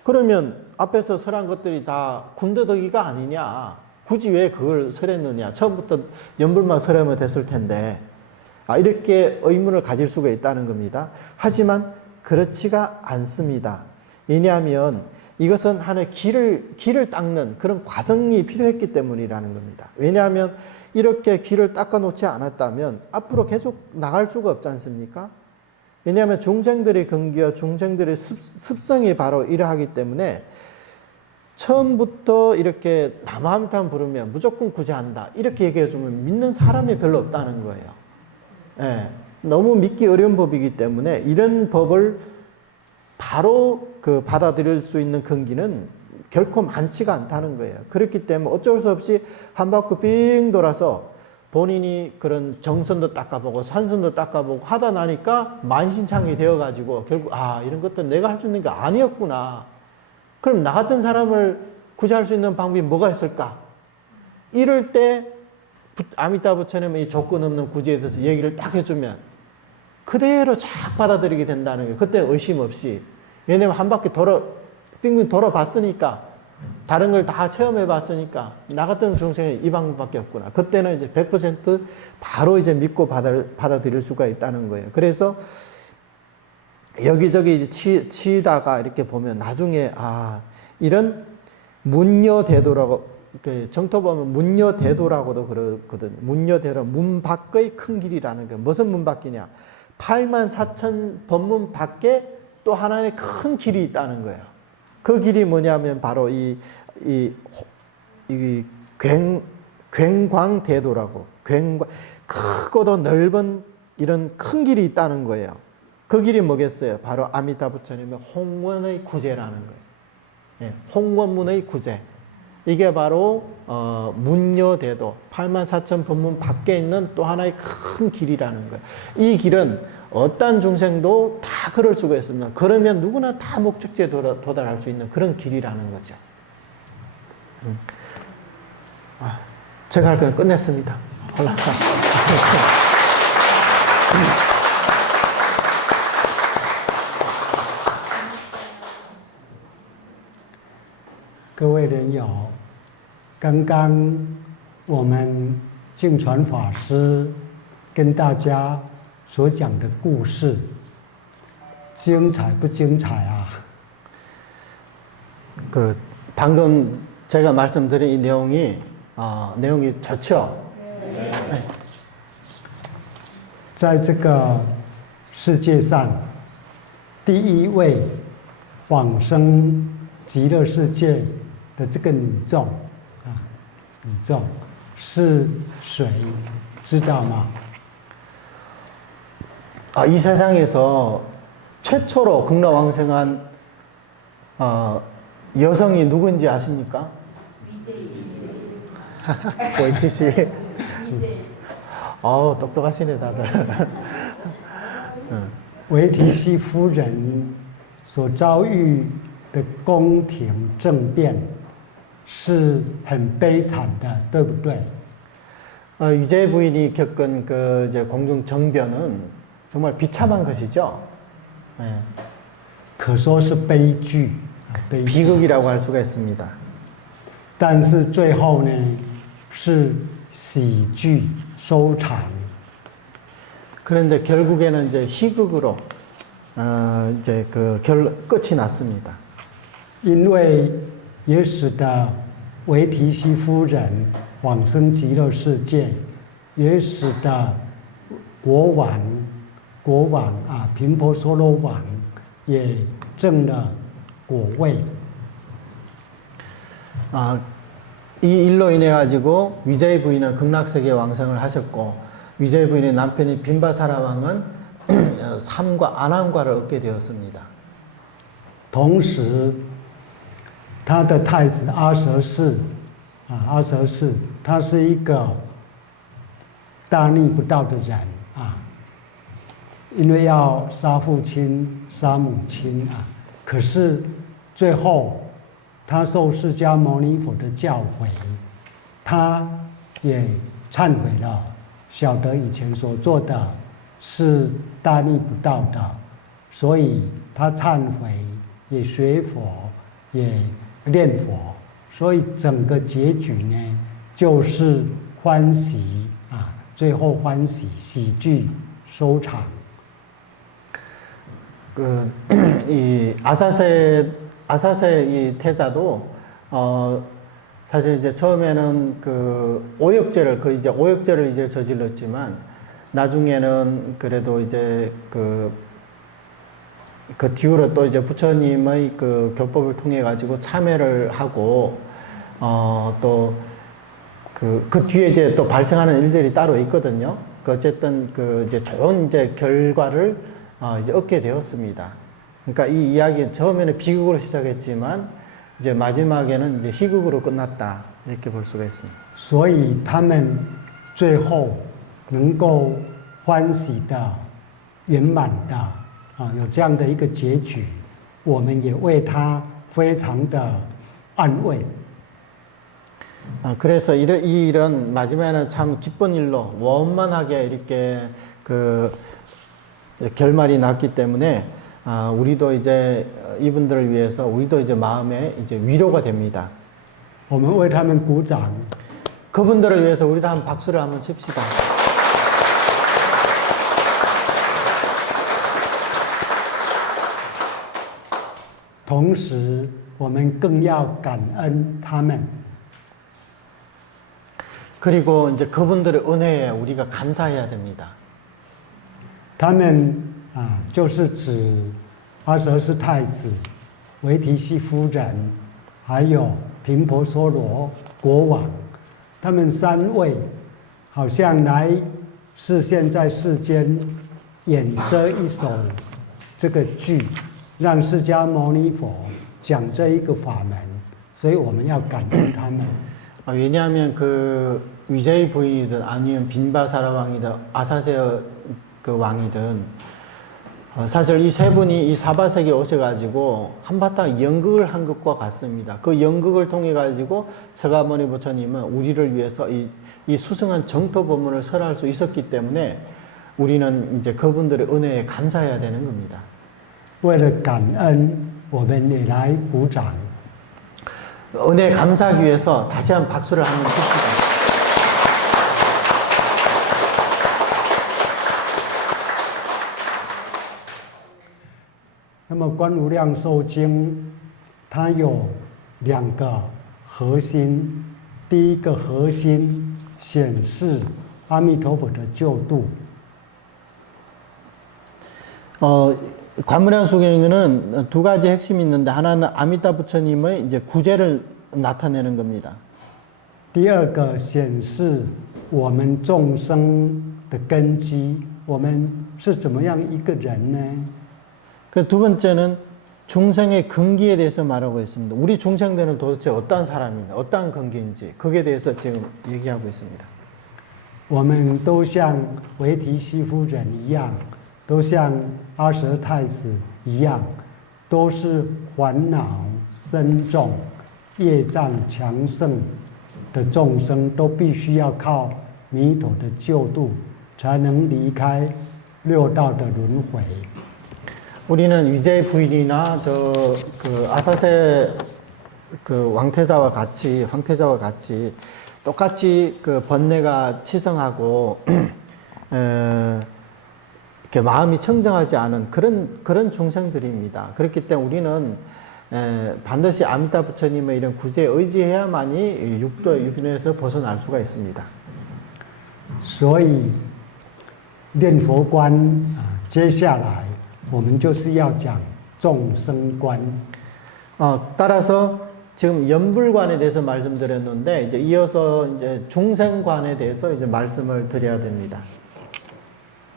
그러면 앞에서 설한 것들이 다 군더더기가 아니냐 굳이 왜 그걸 설했느냐 처음부터 연불만 설하면 됐을 텐데 이렇게 의문을 가질 수가 있다는 겁니다. 하지만 그렇지가 않습니다. 왜냐하면 이것은 하나의 길을 닦는 그런 과정이 필요했기 때문이라는 겁니다. 왜냐하면 이렇게 길을 닦아 놓지 않았다면 앞으로 계속 나갈 수가 없지 않습니까? 왜냐하면 중생들의 근기와 중생들의 습성이 바로 이러하기 때문에 처음부터 이렇게 나마아미타만 부르면 무조건 구제한다 이렇게 얘기해주면 믿는 사람이 별로 없다는 거예요. 예, 너무 믿기 어려운 법이기 때문에 이런 법을 바로 받아들일 수 있는 근기는 결코 많지가 않다는 거예요. 그렇기 때문에 어쩔 수 없이 한 바퀴 빙 돌아서 본인이 그런 정선도 닦아보고 산선도 닦아보고 하다 나니까 만신창이 되어가지고 결국 이런 것들 내가 할 수 있는 게 아니었구나. 그럼 나 같은 사람을 구제할 수 있는 방법이 뭐가 있을까? 이럴 때 아미타 부처님의 이 조건 없는 구제에 대해서 얘기를 딱 해주면 그대로 쫙 받아들이게 된다는 거예요. 그때 의심 없이. 왜냐면 한 바퀴 빙빙 돌아봤으니까 다른 걸 다 체험해 봤으니까 나 같은 중생은 이 방법밖에 없구나. 그때는 이제 100% 바로 이제 믿고 받아들일 수가 있다는 거예요. 그래서 여기저기 치다가 이렇게 보면 나중에 이런 문여대도라고 정토 보면 문여대도라고도 그러거든요. 문여대도 문 밖의 큰 길이라는 거. 무슨 문 밖이냐? 84,000 법문 밖에 또 하나의 큰 길이 있다는 거예요. 그 길이 뭐냐면 바로 이 이 굉광대도라고 크고도 넓은 이런 큰 길이 있다는 거예요. 그 길이 뭐겠어요? 바로 아미타 부처님의 홍원의 구제라는 거예요. 예, 홍원문의 구제. 이게 바로 문여대도 84,000법문 밖에 있는 또 하나의 큰 길이라는 거예요. 이 길은 어떤 중생도 다 걸을 수가 있습니다. 그러면 누구나 다 목적지에 도달할 수 있는 그런 길이라는 거죠. 제가 할 건 끝냈습니다. 올라가. 各位莲友，刚刚我们净传法师跟大家所讲的故事，精彩不精彩啊？ 그 방금 제가 말씀드린 이 내용이 좋죠? 在这个世界上，第一位往生极乐世界的这个女众啊，女众是谁？知道吗？ 이 세상에서 최초로 극락왕생한 여성이 누구인지 아십니까? 고이티 씨. 똑똑하시네 다들. 维提西夫人所遭遇的宫廷政变是很悲惨的，对不对？ 유재 부인이 겪은 그 이제 공중 정변은 정말 비참한 것이죠. 네. 可说是悲剧啊，悲剧。 비극이라고 할 수가 있습니다. 但是最后呢，是喜剧收场。 그런데 결국에는 이제 희극으로 이제 그 끝이 났습니다. 因为也使得维提西夫人往生极乐世界，也使得国王啊，频婆娑罗王也证了果位。 이 일로 인해 가지고 위자의 부인은 극락세계 왕생을 하셨고 위자의 부인의 남편인 빈바사라 왕은 삼과 안암과를 얻게 되었습니다. 同时，他的太子阿舍氏啊，阿舍氏他是一个大逆不道的人啊，因为要杀父亲、杀母亲啊，可是最后他受释迦牟尼佛的教诲，他也忏悔了，晓得以前所做的是大逆不道的，所以他忏悔，也学佛，也念佛，所以整个结局呢，就是欢喜啊，最后欢喜，喜剧收场。 이 아사세 이 태자도 사실 이제 처음에는 그 오역죄를 이제 저질렀지만 나중에는 그래도 이제 그 뒤로 또 이제 부처님의 그 교법을 통해 가지고 참회를 하고 또 그 뒤에 이제 또 발생하는 일들이 따로 있거든요. 어쨌든 그 이제 좋은 이제 결과를 이제 얻게 되었습니다. 그러니까 이 이야기 처음에는 비극으로 시작했지만 이제 마지막에는 이제 희극으로 끝났다 이렇게 볼 수가 있습니다. 所以他们最后能够欢喜的、圆满的啊，有这样的一个结局，我们也为他非常的安慰。 그래서 이 일은 마지막에는 참 기쁜 일로 원만하게 이렇게 그 결말이 났기 때문에 우리도 이제 이분들을 위해서 우리도 이제 마음에 이제 위로가 됩니다. 我们为他们鼓掌。 그분들을 위해서 우리도 한 박수를 한번 칩시다. 同时，我们更要感恩他们。 그리고 이제 그분들의 은혜에 우리가 감사해야 됩니다. 他们啊，就是指阿舍斯太子、维提西夫人，还有频婆娑罗国王，他们3位好像来是现在世间演这一首这个剧，让释迦牟尼佛讲这一个法门，所以我们要感恩他们。 왜냐하면 그 위제이 부인이든 아니면 빈바사라 왕이든 아사세 그 왕이든 사실 이 세 분이 이 사바세계에 오셔가지고 한바탕 연극을 한 것과 같습니다. 그 연극을 통해 가지고 서가모니 부처님은 우리를 위해서 이 수승한 정토 법문을 설할 수 있었기 때문에 우리는 이제 그분들의 은혜에 감사해야 되는 겁니다. 为了感恩，我们也来鼓掌。 은혜 감사하기 위해서 다시 한 박수를 한번 칩시다. 那么《观无量寿经》，它有2个核心。第一个核心显示阿弥陀佛的救度。 관무량 수경에는 2가지 핵심이 있는데 하나는 아미타 부처님의 이제 구제를 나타내는 겁니다. 第二个显示我们众生的根基，我们是怎么样一个人呢？ 그 두 번째는 중생의 근기에 대해서 말하고 있습니다. 우리 중생들은 도대체 어떠한 사람인가, 어떠한 근기인지 그에 대해서 지금 얘기하고 있습니다. 我们都像维提西夫人一样，都像阿舍太子一样，都是烦恼深重、业障强盛的众生，都必须要靠弥陀的救度，才能离开6道的轮回。 우리는 위제 부인이나 그 아사세 그 황태자와 같이 똑같이 그 번뇌가 치성하고 이렇게 마음이 청정하지 않은 그런 중생들입니다. 그렇기 때문에 우리는 반드시 아미타 부처님의 이런 구제에 의지해야만이 육도에서 벗어날 수가 있습니다. 所以念佛观接下来我们就是要讲众生观。 따라서 지금 연불관에 대해서 말씀드렸는데 이제 이어서 이제 중생관에 대해서 이제 말씀을 드려야 됩니다.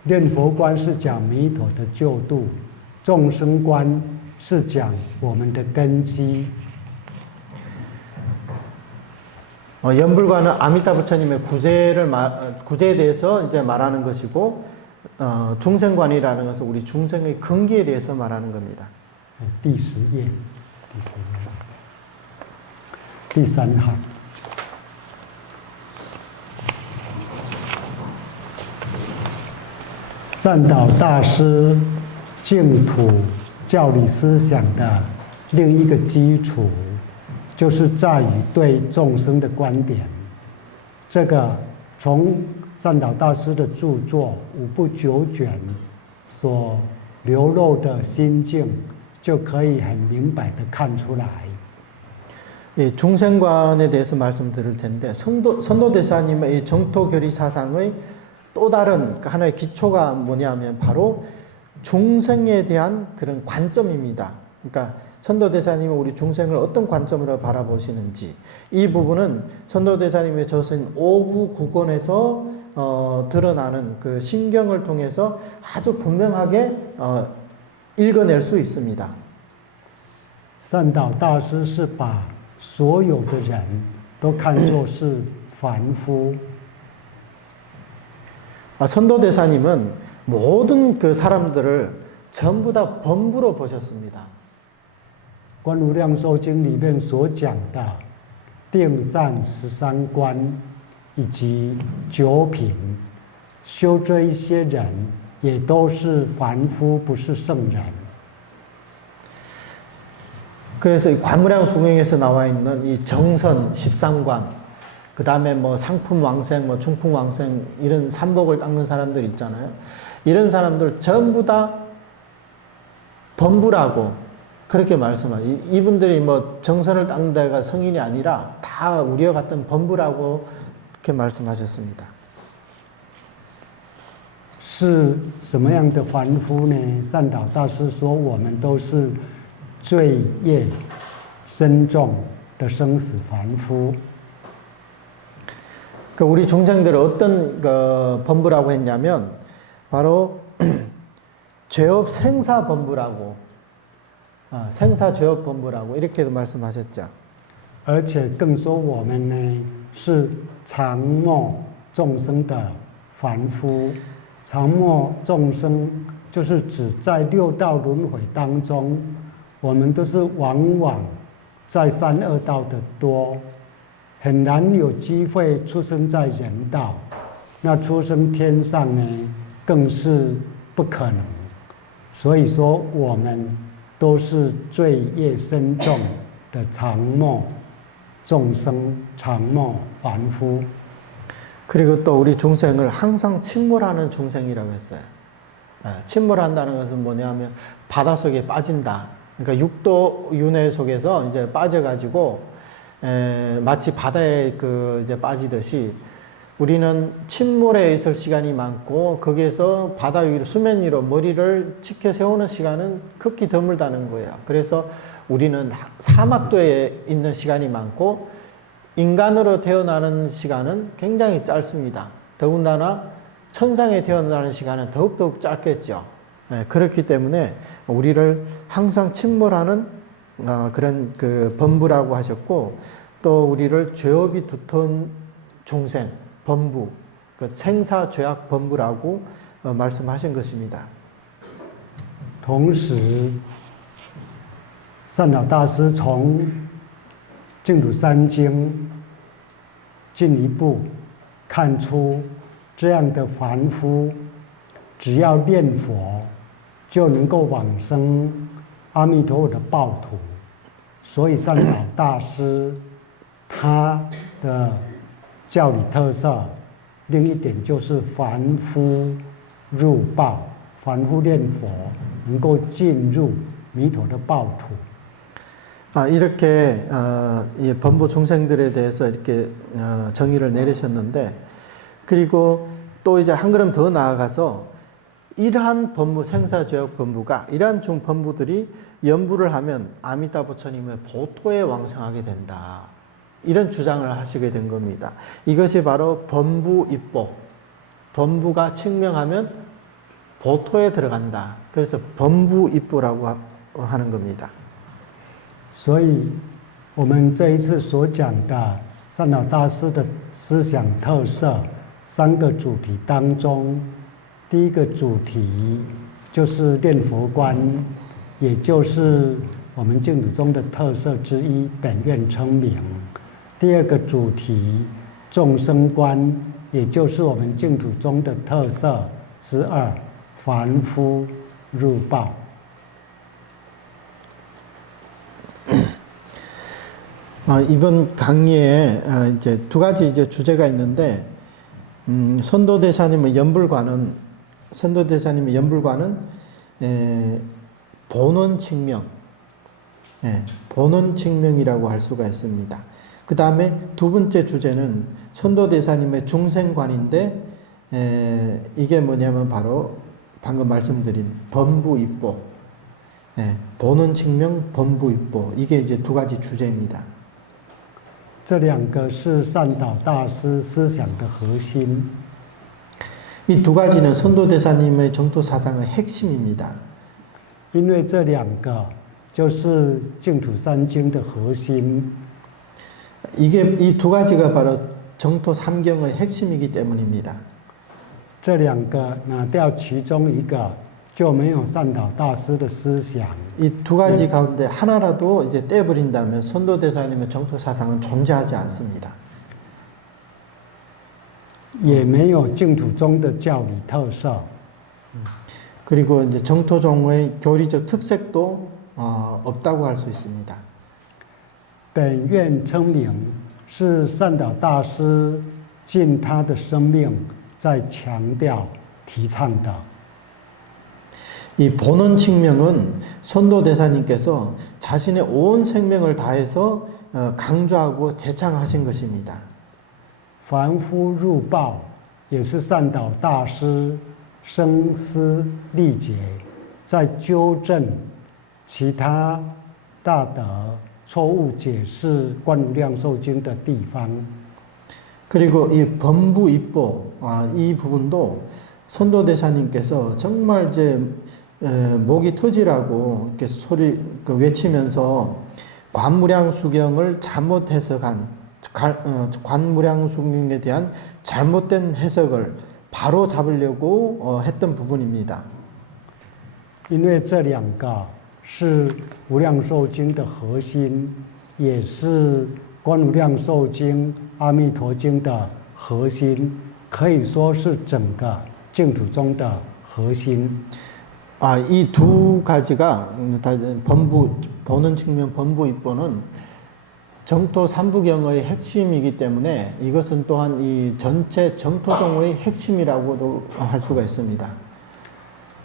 念佛观是讲弥陀的救度，众生观是讲我们的根基。 연불관은 아미타 부처님의 구제에 대해서 이제 말하는 것이고, 중생관이라는 것은 우리 중생의 근기에 대해서 말하는 겁니다. 第10页，第3行。 善导大师净土教理思想的另一个基础，就是在于对众生的观点。这个从善导大师的著作《5部9卷》所流露的心境，就可以很明白地看出来。 중생관에 대해서 말씀드릴 텐데, 선도대사님의 이 정토교리 사상의 또 다른 하나의 기초가 뭐냐면 바로 중생에 대한 그런 관점입니다. 그러니까 선도대사님은 우리 중생을 어떤 관점으로 바라보시는지, 이 부분은 선도대사님의 저서인 5부 9권에서 드러나는 그 신경을 통해서 아주 분명하게 읽어낼 수 있습니다. 善导大师是把所有的人都看作是凡夫。 선도대사님은 모든 그 사람들을 전부 다 범부로 보셨습니다. 观无量寿经里面所讲的定善13观以及9品，修这一些人也都是凡夫，不是圣人。 그래서 이 관무량 수경에서 나와 있는 이 정선 13관, 그 다음에 뭐 상품 왕생, 뭐 중품 왕생, 이런 삼복을 닦는 사람들 있잖아요. 이런 사람들 전부 다 범부라고 그렇게 말씀하죠. 이분들이 뭐 정선을 닦는 데가 성인이 아니라 다 우리와 같은 범부라고 그렇게 말씀하셨습니다. 是什么样的凡夫呢？善导大师说，我们都是罪业深重的生死凡夫。그 우리 중생들을 어떤 그 범부라고 했냐면 바로 죄업 생사 범부라고, 생사 죄업 범부라고 이렇게도 말씀하셨죠. 而且更说我们呢是常末众生的凡夫，常末众生就是指在六道轮回当中，我们都是往往在三恶道的多，很难有机会出生在人道，那出生天上呢更是不可能。所以说我们都是罪业深重的常末众生，常末凡夫。 그리고 또 우리 중생을 항상 침몰하는 중생이라고 했어요. 침몰한다는 것은 뭐냐면 바닷속에 빠진다. 그러니까 육도 윤회 속에서 이제 빠져가지고 마치 바다에 그 이제 빠지듯이 우리는 침몰에 있을 시간이 많고 거기에서 바다 위로 수면 위로 머리를 치켜 세우는 시간은 극히 드물다는 거예요. 그래서 우리는 사막도에 있는 시간이 많고 인간으로 태어나는 시간은 굉장히 짧습니다. 더군다나 천상에 태어나는 시간은 더욱더욱 짧겠죠. 그렇기 때문에 우리를 항상 침몰하는 그런 그 범부라고 하셨고, 또 우리를 죄업이 두터운 중생, 범부, 그 생사 죄악 범부라고 말씀하신 것입니다. 同时，善导大师从净土三经进一步看出，这样的凡夫，只要念佛，就能够往生阿弥陀佛的报土。所以善导大师他的教理特色，另一点就是凡夫入报，凡夫念佛能够进入弥陀的报土。 이렇게 이 범부 중생들에 대해서 이렇게 정의를 내리셨는데, 그리고 또 이제 한 걸음 더 나아가서 이러한 범부, 생사죄업 범부가, 이러한 중범부들이 연부를 하면 아미타 부처님의 보토에 왕성하게 된다, 이런 주장을 하시게 된 겁니다. 이것이 바로 범부입보, 범부가 증명하면 보토에 들어간다. 그래서 범부입보라고 하는 겁니다. 所以，我们这一次所讲的善导大师的思想特色3个主题当中，第一个主题就是念佛观，也就是我们净土宗的特色之一，本愿称名；第二个主题众生观，也就是我们净土宗的特色之二，凡夫入报。 이번 강의에 이제 두 가지 이제 주제가 있는데, 선도대사님의 연불관은 본원칭명, 본원칭명이라고 할 수가 있습니다. 그 다음에 두 번째 주제는 선도대사님의 중생관인데, 이게 뭐냐면 바로 방금 말씀드린 범부입보, 본원칭명, 범부입보, 이게 이제 두 가지 주제입니다. 这2个是善导大师思想的核心。 이 두 가지는 선도대사님의 정토 사상의 핵심입니다. 因为这2个就是净土三经的核心。 이게 이 두 가지가 바로 정토 삼경의 핵심이기 때문입니다. 这2个拿掉其中一个，就没有善导大师的思想。 이 두 가지 가운데 하나라도 이제 떼버린다면 선도대사님의 정토 사상은 존재하지 않습니다. 也没有净土宗的教理特色。 그리고 이제 정토종의 교리적 특색도 없다고 할 수 있습니다. 本愿称名是善导大师尽他的生命在强调提倡的。 이 본원칭명은 선도대사님께서 자신의 온 생명을 다해서 강조하고 제창하신 것입니다. 凡夫入报也是善导大师深思力竭，在纠正其他大德错误解释《观无量寿经》的地方。 그리고 이 범부 입보, 이 부분도 선도대사님께서 정말 이제 목이 터지라고 이렇게 외치면서 관무량수경을 잘못 해석한, 관무량수경에 대한 잘못된 해석을 바로 잡으려고 했던 부분입니다. 因为这两个是无量寿经的核心，也是观无量寿经、阿弥陀经的核心，可以说是整个净土宗的核心。 이 두 가지가 보는 측면 범부 입보는 정토 삼부경의 핵심이기 때문에 이것은 또한 이 전체 정토宗의 핵심이라고도 할 수가 있습니다.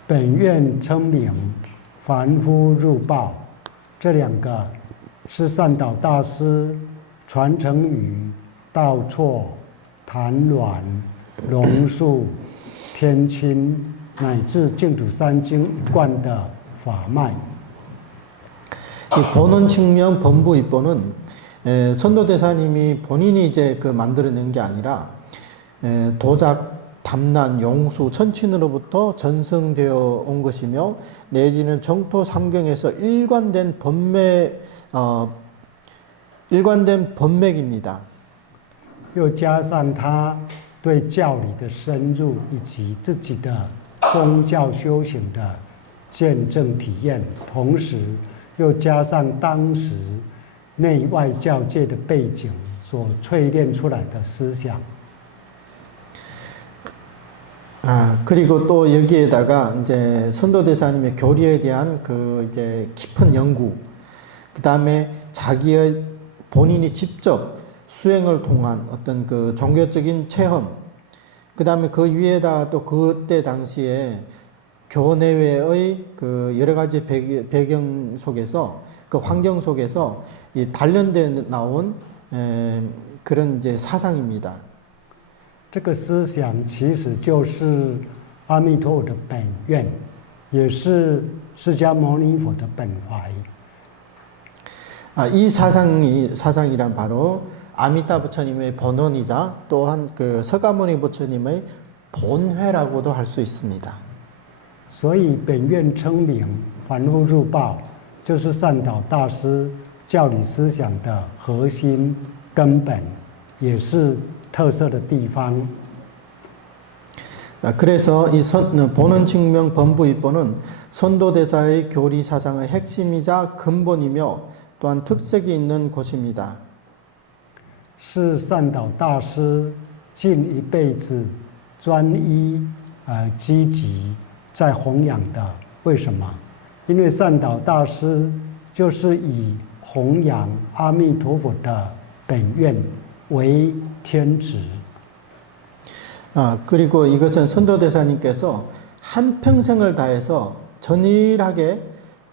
本愿称名，凡夫入报，这两个是善导大师传承于道错、谭鸾、龙树、天亲乃至净土三经一贯的法脉。 이 보는 측면 범부 입보는 선도대사님이 본인이 이제 만들어낸 게 아니라 도작, 담난, 용수, 천친으로부터 전승되어 온 것이며 내지는 정토 삼경에서 일관된 법맥입니다. 又加上他对教理的深入，以及自己的宗教修行的见证体验，同时又加上当时内外教界的背景所淬炼出来的思想。 그리고 또 여기에다가 이제 선도대사님의 교리에 대한 이제 깊은 연구, 그 다음에 자기의 본인이 직접 수행을 통한 어떤 종교적인 체험, 그 다음에 그 위에다가 또 그때 당시에 교내외의 여러 가지 배경 속에서 그 환경 속에서 이 단련돼 나온 그런 이제 사상입니다. 这个思想其实就是阿弥陀佛的本愿，也是释迦牟尼佛的本怀。 이 사상이란 바로 아미타 부처님의 본원이자 또한 서가모니 부처님의 본회라고도 할 수 있습니다. 所以本愿称名，凡夫入报，就是善导大师教理思想的核心根本，也是特色的地方。 그래서 이 보는 측면 범부 입보는 선도대사의 교리 사상의 핵심이자 근본이며 또한 특색이 있는 곳입니다. 是善导大师近一辈子专一积极在弘扬的。为什么？因为善导大师就是以弘扬阿弥陀佛的本愿为天职。 그리고 이것은 선도대사님께서 한평생을 다해서 전일하게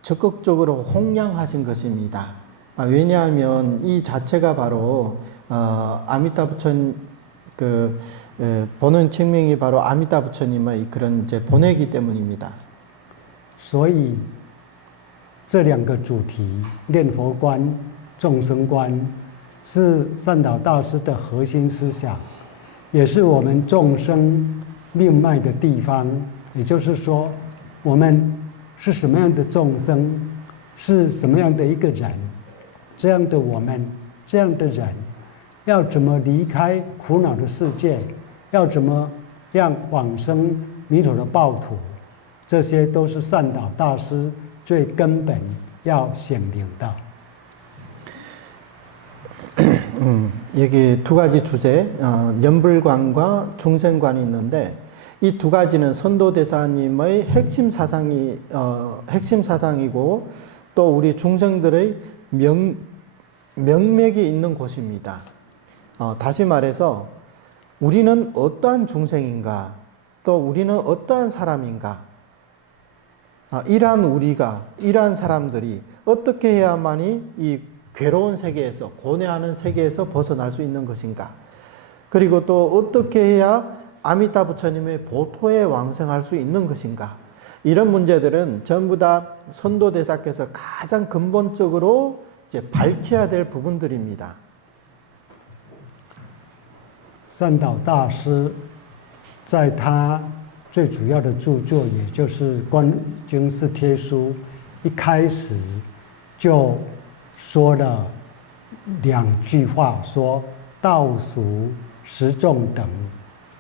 적극적으로弘扬하신 것입니다. 왜냐하면 이 자체가 바로 아미타 부처님 보는 측면이 바로 아미타 부처님의 그런 이제 본회이기 때문입니다. 所以这两个主题念佛观、众生观是善导大师的核心思想。 也是我们众生命脉的地方，也就是说，我们是什么样的众生，是什么样的一个人，这样的我们，这样的人，要怎么离开苦恼的世界，要怎么样往生弥陀的报土，这些都是善导大师最根本要显明的。 여기 두 가지 주제, 연불관과 중생관이 있는데 이 두 가지는 선도대사님의 핵심 사상이고 또 우리 중생들의 명맥이 있는 곳입니다. 다시 말해서 우리는 어떠한 중생인가, 또 우리는 어떠한 사람인가, 이러한 사람들이 어떻게 해야만이 이 괴로운 세계에서, 고뇌하는 세계에서 벗어날 수 있는 것인가? 그리고 또 어떻게 해야 아미타 부처님의 보토에 왕생할 수 있는 것인가? 이런 문제들은 전부 다 선도대사께서 가장 근본적으로 이제 밝혀야 될 부분들입니다. 善导大师在他最主要的著作，也就是《观经释帖书》，一开始就说了2句话，说道俗十众等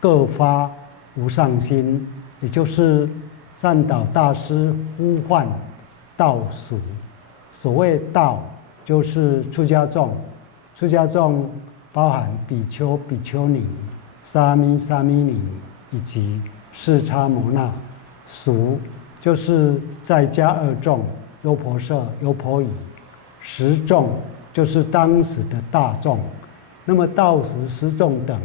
各发无上心，也就是善导大师呼唤道俗。所谓道，就是出家众，出家众包含比丘、比丘尼、沙弥、沙弥尼以及释迦摩那。俗就是在家2众，优婆塞、优婆夷。十众就是当时的大众。那么道俗十众等，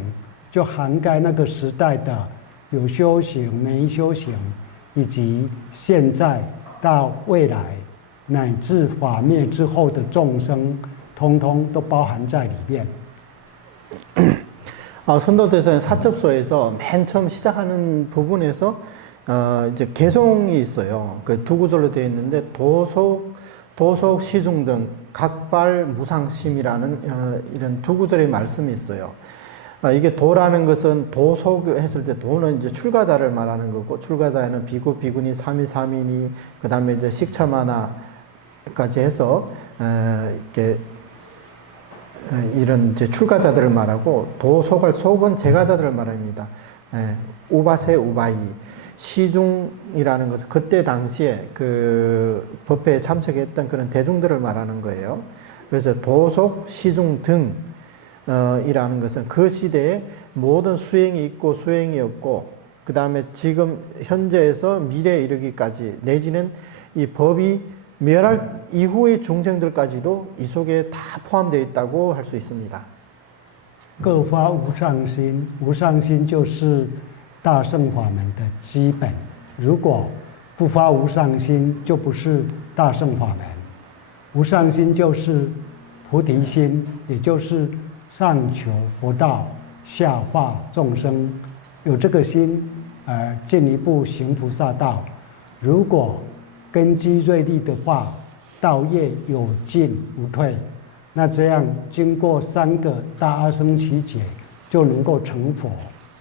就涵盖那个时代的有修行、没修行，以及现在到未来乃至法灭之后的众生，通通都包含在里面。선도대사의 사첩서에서 맨 처음 시작하는 부분에서 이제 개송이 있어요. 그 두 구절로 되어 있는데 도속 시중 등 각발 무상심이라는 이런 두 구절의 말씀이 있어요. 이게 도라는 것은 도속 했을 때 도는 이제 출가자를 말하는 거고, 출가자에는 비구, 비구니, 사미, 사미니, 그 다음에 이제 식차마나까지 해서 이렇게 이런 이제 출가자들을 말하고, 속은 제가자들을 말합니다. 우바세 우바이. 시중이라는 것은 그때 당시에 그 법회에 참석했던 그런 대중들을 말하는 거예요. 그래서 도속, 시중 등 이라는 것은 그 시대에 모든 수행이 있고 수행이 없고, 그 다음에 지금 현재에서 미래에 이르기까지 내지는 이 법이 멸할 이후의 중생들까지도 이 속에 다 포함되어 있다고 할 수 있습니다. 各发无上心，无上心就是大乘法门的基本。如果不发无上心，就不是大乘法门。无上心就是菩提心，也就是上求佛道，下化众生。有这个心，而进一步行菩萨道。如果根基锐利的话，道业有进无退。那这样经过3个大阿僧祇劫，就能够成佛。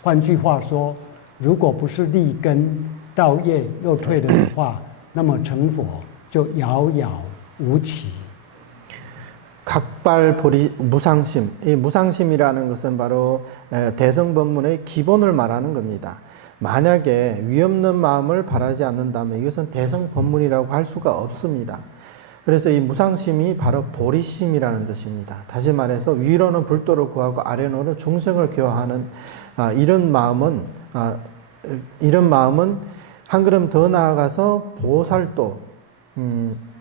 换句话说，如果不是立根，道业又退了的话，那么成佛就遥遥无期。 각발 무상심, 이 무상심이라는 것은 바로 대성법문의 기본을 말하는 겁니다. 만약에 위없는 마음을 바라지 않는다면 이것은 대성법문이라고 할 수가 없습니다. 그래서 이 무상심이 바로 보리심이라는 뜻입니다. 다시 말해서 위로는 불도를 구하고 아래로는 중생을 교화하는 이런 마음은 한 걸음 더 나아가서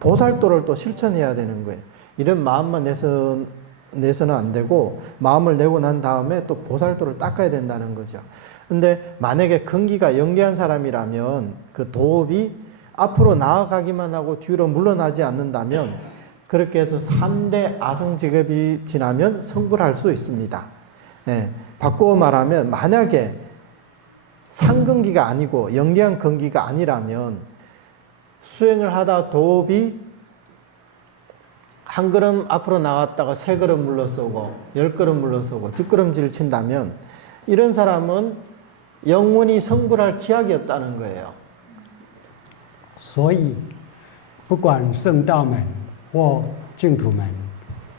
보살도를 또 실천해야 되는 거예요. 이런 마음만 내서는 안 되고, 마음을 내고 난 다음에 또 보살도를 닦아야 된다는 거죠. 근데 만약에 근기가 영리한 사람이라면 그 도업이 앞으로 나아가기만 하고 뒤로 물러나지 않는다면, 그렇게 해서 3대 아성직업이 지나면 성불할 수 있습니다. 예, 바꾸어 말하면 만약에 상근기가 아니고 영리한 근기가 아니라면 수행을 하다 도업이 한 걸음 앞으로 나갔다가 3걸음 물러서고 10걸음 물러서고 뒷걸음질을 친다면 이런 사람은 영원히 성불할 기약이 없다는 거예요. 所以，不管圣道门或净土门，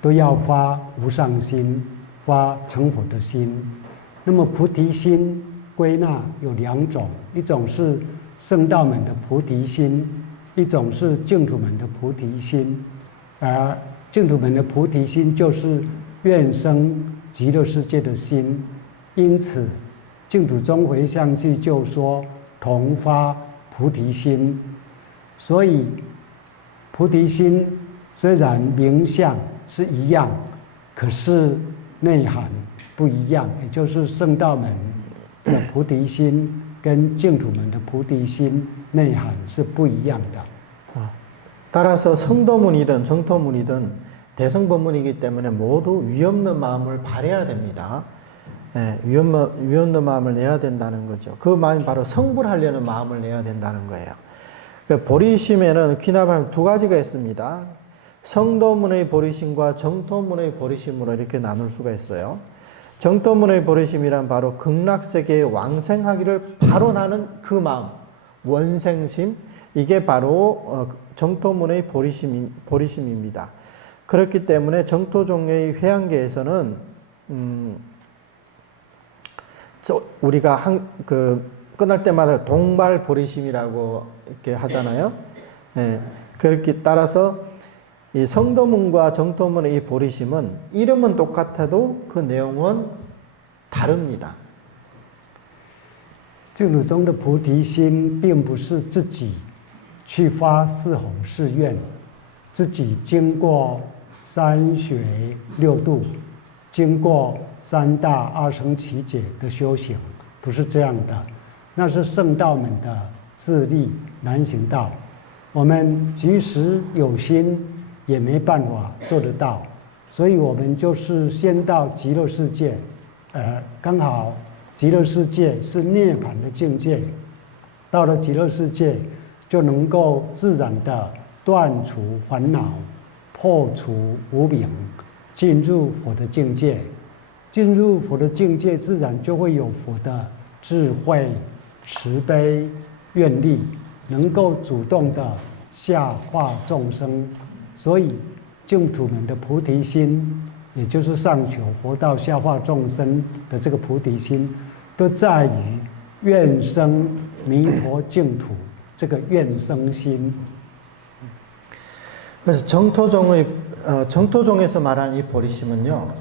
都要发无上心，发成佛的心。那么菩提心归纳有2种，一种是圣道门的菩提心，一种是净土门的菩提心。而净土门的菩提心就是愿生极乐世界的心，因此净土宗回向记就说同发菩提心。所以菩提心虽然名相是一样，可是内涵不一样，也就是圣道门的菩提心跟净土门的菩提心内涵是不一样的。 따라서 성도문이든 정토문이든 대성법문이기 때문에 모두 위없는 마음을 발해야 됩니다. 예, 위없는 마음을 내야 된다는 거죠. 그 마음이 바로 성불하려는 마음을 내야 된다는 거예요. 그러니까 보리심에는 귀납하는 2가지가 있습니다. 성도문의 보리심과 정토문의 보리심으로 이렇게 나눌 수가 있어요. 정토문의 보리심이란 바로 극락세계의 왕생하기를 발언하는 그 마음, 원생심, 이게 바로 정토문의 보리심입니다. 그렇기 때문에 정토종의 회양계에서는 우리가 끝날 때마다 동발보리심이라고 이렇게 하잖아요. 예, 그렇게 따라서 이 성도문과 정토문의 이 보리심은 이름은 똑같아도 그 내용은 다릅니다. 净土中的菩提心，并不是自己去发四弘誓愿，自己经过三学六度，经过三大二乘奇解的修行，不是这样的，那是圣道们的自力难行道，我们即使有心，也没办法做得到，所以我们就是先到极乐世界，刚好极乐世界是涅槃的境界，到了极乐世界就能够自然的断除烦恼，破除无明，进入佛的境界。进入佛的境界，自然就会有佛的智慧、慈悲、愿力，能够主动的下化众生。所以净土们的菩提心，也就是上求佛道、下化众生的这个菩提心，都在于愿生弥陀净土这个愿生心。 그래서 정토종에서 말하는 이 보리심은요,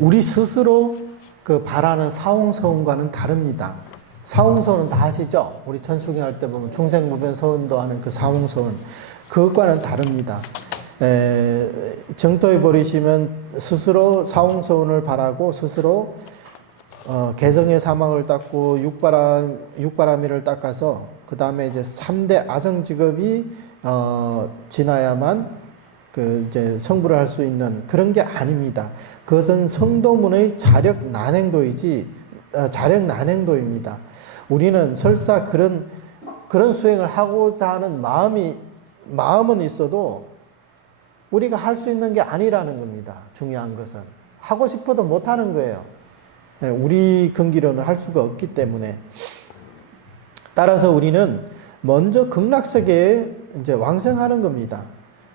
우리 스스로 그 바라는 사홍서운과는 다릅니다. 사홍서운 다 아시죠? 우리 천수경 할 때 보면 중생무변 서운도 하는 그 사홍서운, 그것과는 다릅니다. 정토의 보리심은 스스로 사홍서운을 바라고 스스로 개성의 사망을 닦고 육바라미를 닦아서 그 다음에 이제 3대 아성직업이 지나야만 이제 성불을 할 수 있는 그런 게 아닙니다. 그것은 성도문의 자력 난행도입니다. 우리는 설사 그런 수행을 하고자 하는 마음은 있어도 우리가 할 수 있는 게 아니라는 겁니다. 중요한 것은 하고 싶어도 못 하는 거예요. 우리 근기로는 할 수가 없기 때문에. 따라서 우리는 먼저 극락세계에 이제 왕생하는 겁니다.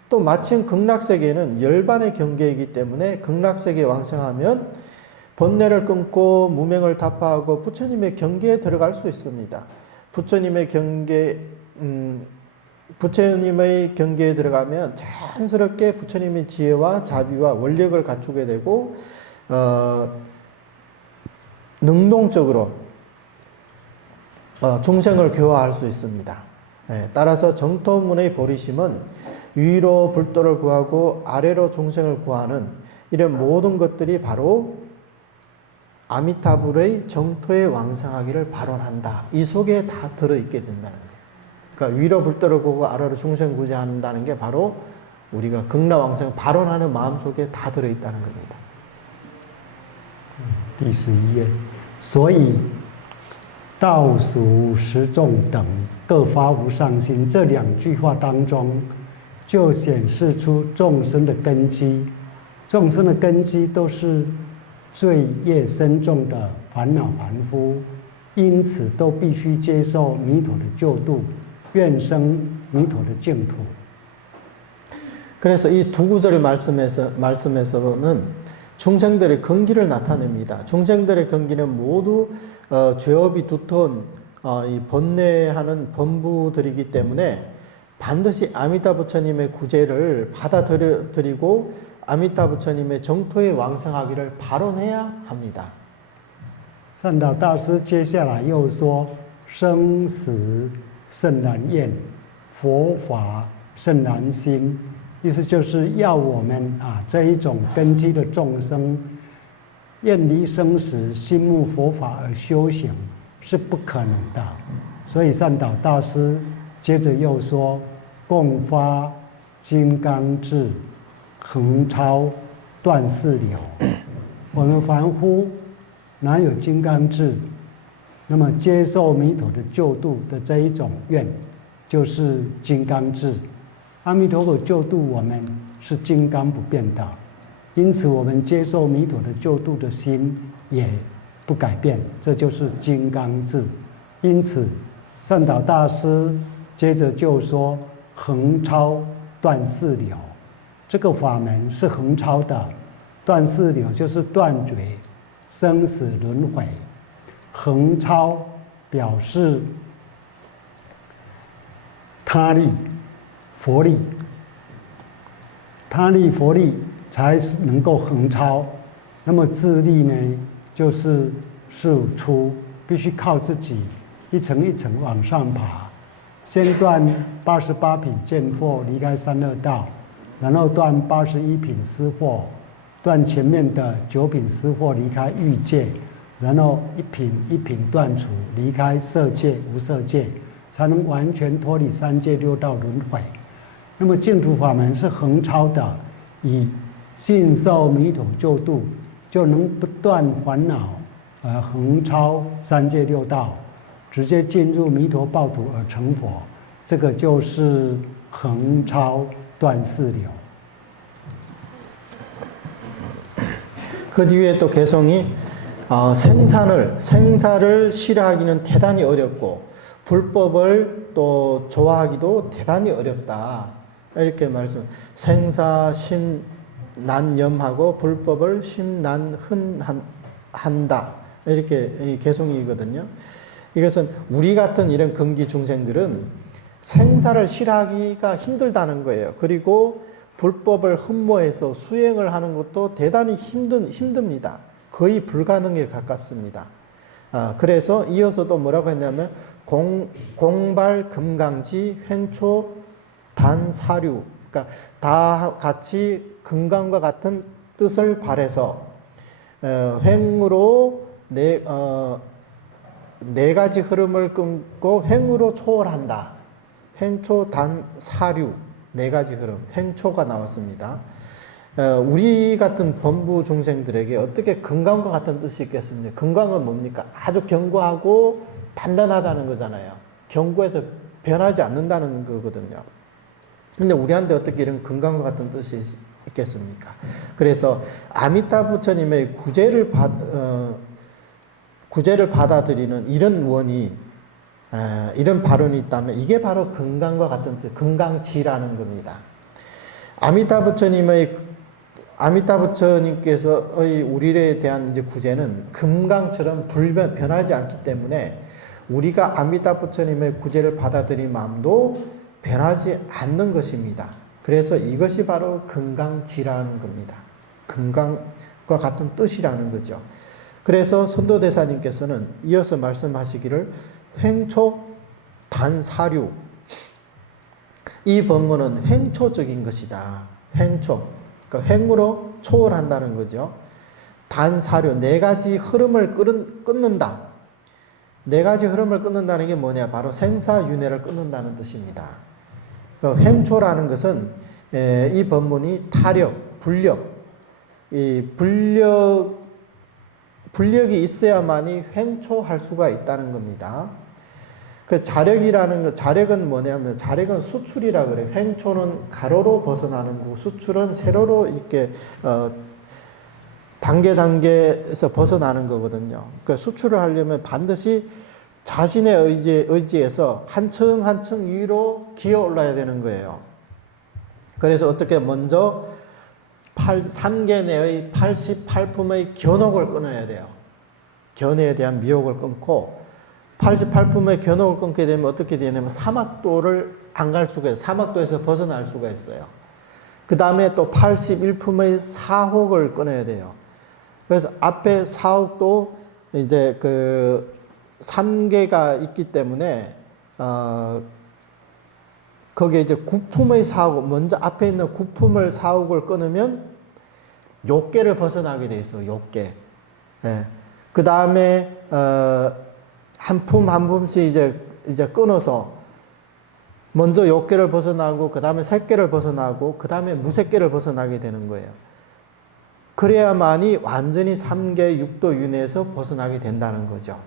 또 마침 극락세계는 열반의 경계이기 때문에 극락세계에 왕생하면 번뇌를 끊고 무명을 타파하고 부처님의 경계에 들어갈 수 있습니다. 부처님의 경계에 들어가면 자연스럽게 부처님의 지혜와 자비와 원력을 갖추게 되고 능동적으로 중생을 교화할 수 있습니다. 따라서 정토문의 보리심은 위로 불도를 구하고 아래로 중생을 구하는 이런 모든 것들이 바로 아미타불의 정토의 왕성하기를 발언한다. 이 속에 다 들어있게 된다는 거예요. 그러니까 위로 불도를 구하고 아래로 중생 구제한다는 게 바로 우리가 극락왕생 발언하는 마음속에 다 들어있다는 겁니다. 第11页，所以道俗十众等各发无上心，这两句话当中，就显示出众生的根基。众生的根基都是罪业深重的烦恼凡夫，因此都必须接受弥陀的救度，愿生弥陀的净土。 그래서 이 두 구절의 말씀에서는 중생들의 근기를 나타냅니다. 중생들의 근기는 모두 죄업이 두터운 이 번뇌하는 범부들이기 때문에 반드시 아미타 부처님의 구제를 받아들이고 아미타 부처님의 정토에 왕성하기를 발언해야 합니다. 善导大师接下来又说：“生死甚难厌，佛法甚难心。”意思就是要我们这一种根基的众生，厌离生死，心慕佛法而修行是不可能的。所以善导大师接着又说：“共发金刚智，横超断四流。”我们凡夫哪有金刚智？那么接受弥陀的救度的这一种愿，就是金刚智。阿弥陀佛救度我们是金刚不变的，因此我们接受弥陀的救度的心也不改变，这就是金刚智。因此，善导大师接着就说：横超断四流，这个法门是横超的。断四流就是断绝生死轮回，横超表示他力、佛力，他力、佛力才能够横超。那么自力呢，就是事物出，必须靠自己一层一层往上爬。先断88品见惑，离开三恶道，然后断81品思惑，断前面的9品思惑，离开欲界，然后一品一品断除，离开色界、无色界，才能完全脱离三界六道轮回。那么净土法门是横超的，以信受弥陀救度，就能不断烦恼，而横超三界六道，直接进入弥陀报土而成佛。这个就是横超断四流。 그 뒤에 또 개성이 생사를 싫어하기는 대단히 어렵고 불법을 또 좋아하기도 대단히 어렵다. 이렇게 말씀. 생사 심난염하고 불법을 심난흔한다. 이렇게 개성이거든요. 이것은 우리 같은 이런 금기 중생들은 생사를 싫어하기가 힘들다는 거예요. 그리고 불법을 흠모해서 수행을 하는 것도 대단히 힘듭니다. 거의 불가능에 가깝습니다. 그래서 이어서 또 뭐라고 했냐면 공발 금강지 횡초 단사류, 그러니까 다 같이 금강과 같은 뜻을 발해서 횡으로 네 가지 흐름을 끊고 횡으로 초월한다. 횡초 단사류. 네 가지 흐름, 횡초가 나왔습니다. 우리 같은 범부 중생들에게 어떻게 금강과 같은 뜻이 있겠습니까? 금강은 뭡니까? 아주 견고하고 단단하다는 거잖아요. 견고해서 변하지 않는다는 거거든요. 근데 우리한테 어떻게 이런 금강과 같은 뜻이 있겠습니까? 그래서 아미타 부처님의 구제를 받아들이는 이런 원이 이런 발언이 있다면 이게 바로 금강과 같은 뜻, 금강지라는 겁니다. 아미타 부처님께서의 우리에 대한 이제 구제는 금강처럼 변하지 않기 때문에 우리가 아미타 부처님의 구제를 받아들인 마음도 변하지 않는 것입니다. 그래서 이것이 바로 금강지라는 겁니다. 금강과 같은 뜻이라는 거죠. 그래서 선도대사님께서는 이어서 말씀하시기를 횡초 단사류, 이 법문은 횡초적인 것이다. 횡초, 그러니까 횡으로 초월한다는 거죠. 단사류, 네 가지 흐름을 끊는다. 네 가지 흐름을 끊는다는 게 뭐냐? 바로 생사윤회를 끊는다는 뜻입니다. 그러니까 횡초라는 것은 이 법문이 타력, 불력, 이 불력이 있어야만이 횡초할 수가 있다는 겁니다. 그 자력이라는 것, 자력은 뭐냐면 자력은 수출이라 그래요. 횡초는 가로로 벗어나는 거고 수출은 세로로 이렇게 단계에서 벗어나는 거거든요. 그 수출을 하려면 반드시 자신의 의지에서 한층 한층 위로 기어 올라야 되는 거예요. 그래서 어떻게 먼저 3계 내의 88품의 견옥을 끊어야 돼요. 견해에 대한 미혹을 끊고 88품의 견옥을 끊게 되면 어떻게 되냐면 사막도를 안 갈 수가 있어요. 사막도에서 벗어날 수가 있어요. 그 다음에 또 81품의 사혹을 끊어야 돼요. 그래서 앞에 사혹도 이제 그 3개가 있기 때문에 거기에 이제 9품의 사혹, 먼저 앞에 있는 9품을 사혹을 끊으면 욕계를 벗어나게 돼 있어요. 욕계. 예. 그 다음에 한 품 한 품씩 이제 끊어서 먼저 욕계를 벗어나고 그 다음에 색계를 벗어나고 그 다음에 무색계를 벗어나게 되는 거예요. 그래야만이 완전히 3계 육도 윤회에서 벗어나게 된다는 거죠.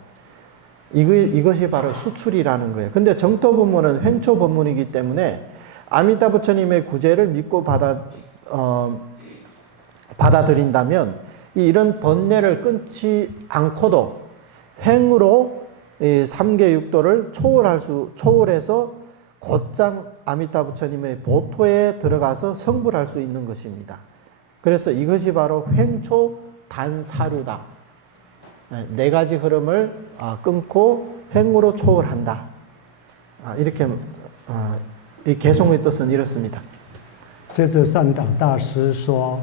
이것이 바로 수출이라는 거예요. 근데 정토 법문은 횡초 법문이기 때문에 아미타 부처님의 구제를 믿고 받아들인다면 이런 번뇌를 끊지 않고도 행으로 이 3계 6도를 초월해서 곧장 아미타 부처님의 보토에 들어가서 성불할 수 있는 것입니다. 그래서 이것이 바로 횡초 단사류다. 네 가지 흐름을 끊고 횡으로 초월한다. 이렇게 이 개송의 뜻은 이렇습니다. 接着善导大师说：“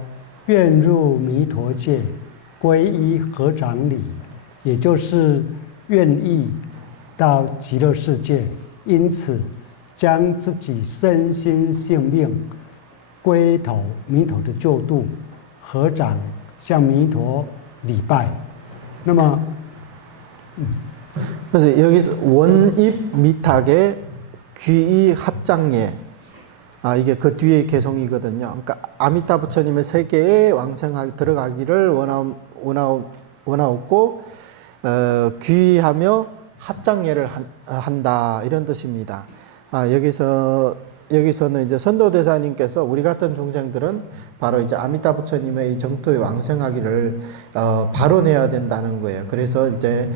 愿入弥陀界，皈依合掌礼，也就是愿意到极乐世界，因此将自己身心性命归投弥陀的救度，合掌向弥陀礼拜。”那么， 그래서 여기서 원입 미탁의 귀의 합장예, 이게 그 뒤에 개송이거든요. 그러니까 아미타 부처님의 세계에 왕생하게 들어가기를 원하옵고 귀하며 합장예를 한다, 이런 뜻입니다. 여기서는 이제 선도대사님께서 우리 같은 중생들은 바로 이제 아미타 부처님의 이 정토에 왕생하기를 발언해야 된다는 거예요. 그래서 이제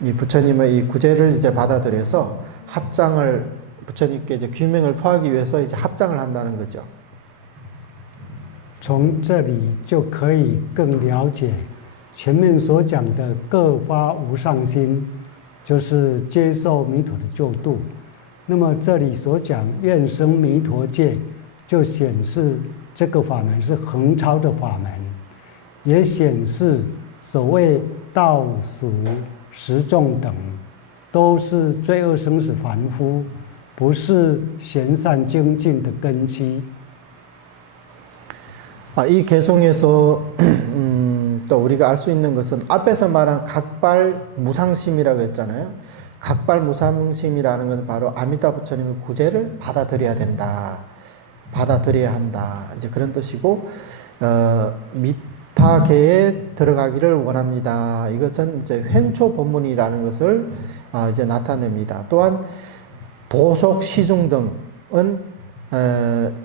이 부처님의 이 구제를 이제 받아들여서 합장을 부처님께 이제 귀명을 표하기 위해서 이제 합장을 한다는 거죠. 从这里就可以更了解前面所讲的各发无上心，就是接受弥陀的救度。那么这里所讲愿生弥陀界，就显示这个法门是横超的法门，也显示所谓道俗十众等都是罪恶生死凡夫，不是贤善精进的根基。 이 개송에서 또 우리가 알 수 있는 것은 앞에서 말한 각발 무상심이라고 했잖아요. 각발 무상심이라는 것은 바로 아미타 부처님의 구제를 받아들여야 된다, 받아들여야 한다, 이제 그런 뜻이고, 미타계에 들어가기를 원합니다. 이것은 이제 횡초 법문이라는 것을 이제 나타냅니다. 또한 도속 시중 등은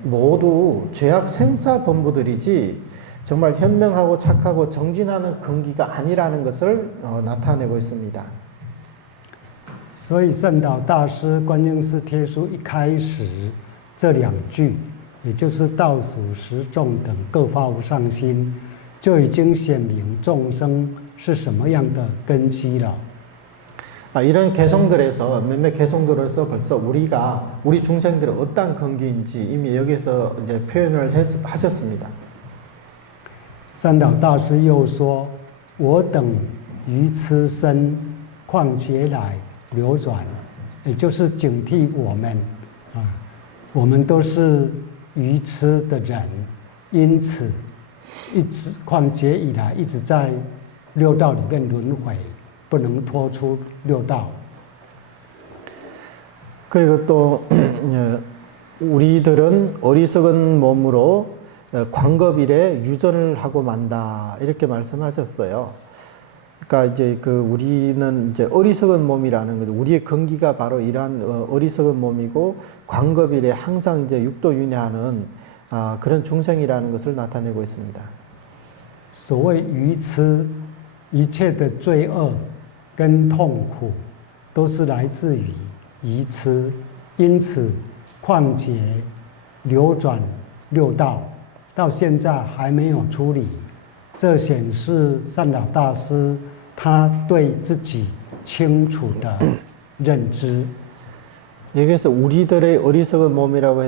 모두 죄악 생사 범부들이지 정말 현명하고 착하고 정진하는 근기가 아니라는 것을 나타내고 있습니다. 所以圣导大师《观音寺帖书》一开始这两句，也就是道属十众等各发无上心，就已经显明众生是什么样的根基了。 이런 개성들에서 몇몇 개성들에서 벌써 우리 중생들의 어떠한 근기인지 이미 여기서 이제 표현을 하셨습니다. 三岛大师又说：“我等愚痴身，况劫来流转，也就是警惕我们我们都是愚痴的人，因此一直况劫以来一直在六道里面轮回。” 不能脱出六道。 그리고 또 우리들은 어리석은 몸으로 광겁일에 유전을 하고 만다, 이렇게 말씀하셨어요. 그러니까 이제 우리는 이제 어리석은 몸이라는 거죠. 우리의 근기가 바로 이러한 어리석은 몸이고 광겁일에 항상 이제 육도 윤회하는 그런 중생이라는 것을 나타내고 있습니다. 所谓愚痴，一切的罪恶 跟痛苦都是来自于愚痴，因此况劫流转六道，到现在还没有处理，这显示善导大师他对自己清楚的认知。 여기서 우리들의 어리석은 몸이라고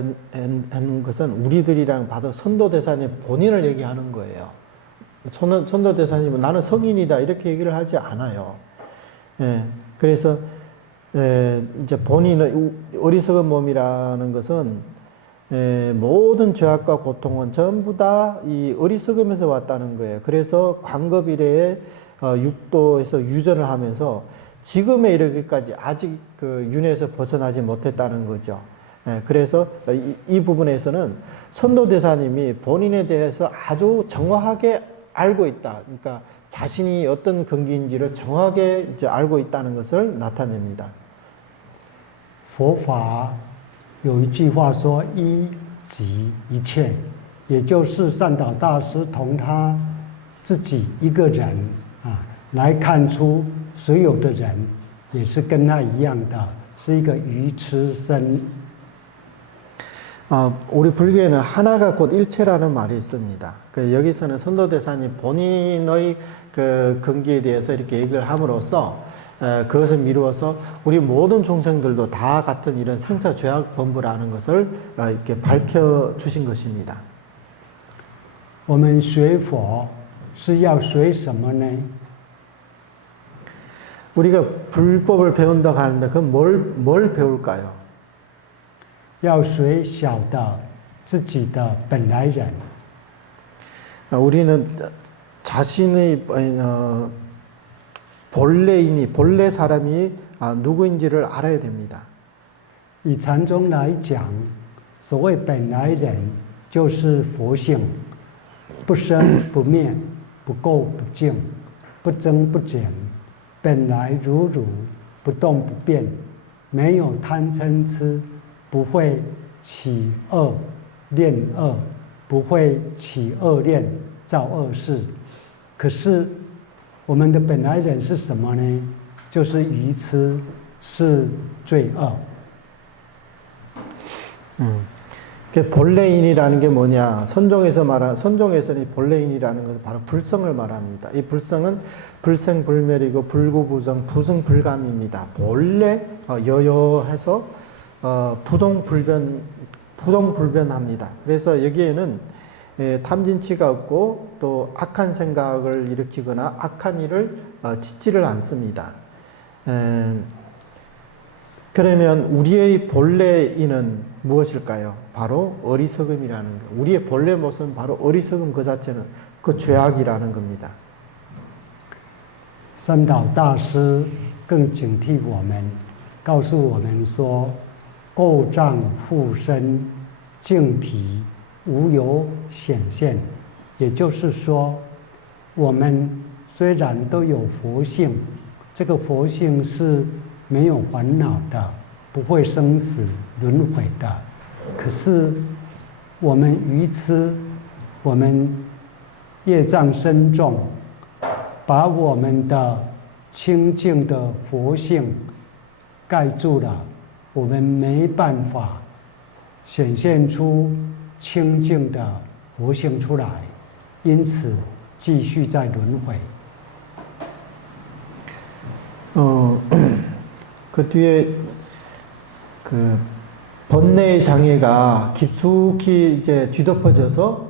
하는 것은 우리들이랑 봐도 선도대사님 본인을 얘기하는 거예요. 선도대사님은 나는 성인이다 이렇게 얘기를 하지 않아요. 그래서 이제 본인의 어리석은 몸이라는 것은 모든 죄악과 고통은 전부 다 이 어리석음에서 왔다는 거예요. 그래서 광겁일에 육도에서 유전을 하면서 지금에 이르기까지 아직 윤회에서 벗어나지 못했다는 거죠. 그래서 이 부분에서는 선도대사님이 본인에 대해서 아주 정확하게 알고 있다. 그러니까 자신이 어떤 근기인지를 정확하게 이제 알고 있다는 것을 나타냅니다. 佛法有一句话说：“一即一切，也就是善导大师同他自己一个人啊，来看出所有的人也是跟他一样的，是一个愚痴身。 우리 불교에는 하나가 곧 일체라는 말이 있습니다. 여기서는 선도대사님 본인의 그 근기에 대해서 이렇게 얘기를 함으로써 그것을 미루어서 우리 모든众生들도 다 같은 이런 생사 죄악 본부라는 것을 이렇게 밝혀 주신 것입니다. 我们学佛是要学什么呢？ 우리가 불법을 배운다고 하는데 그럼 뭘 배울까요? 要学晓得自己的本来人。 우리는 자신의 본래 사람이 누구인지를 알아야 됩니다. 以禅宗来讲，所谓本来人就是佛性，不生不灭，不垢不净，不增不减，本来如如，不动不变，没有贪嗔痴。 不会起恶念恶，不会起恶念造恶事。可是我们的本来人是什么呢？就是愚痴，是罪恶。그 본래인이라는 게 뭐냐? 선종에서는 이 본래인이라는 것은 바로 불성을 말합니다. 이 불성은 불생불멸이고 불구부정, 부승불감입니다. 본래 여여해서 부동불변합니다. 그래서 여기에는 탐진치가 없고 또 악한 생각을 일으키거나 악한 일을 짓지를 않습니다. 그러면 우리의 본래인은 무엇일까요? 바로 어리석음이라는 것. 우리의 본래 모습은 바로 어리석음 그 자체는 그 죄악이라는 겁니다. 三岛大师更警惕我们，告诉我们说。 垢障附身，净体无有显现。也就是说，我们虽然都有佛性，这个佛性是没有烦恼的，不会生死轮回的。可是我们愚痴，我们业障深重，把我们的清净的佛性盖住了。 我们没办法显现出清净的佛性出来，因此继续在轮回。그 뒤에 그 번뇌의 장애가 깊숙이 이제 뒤덮어져서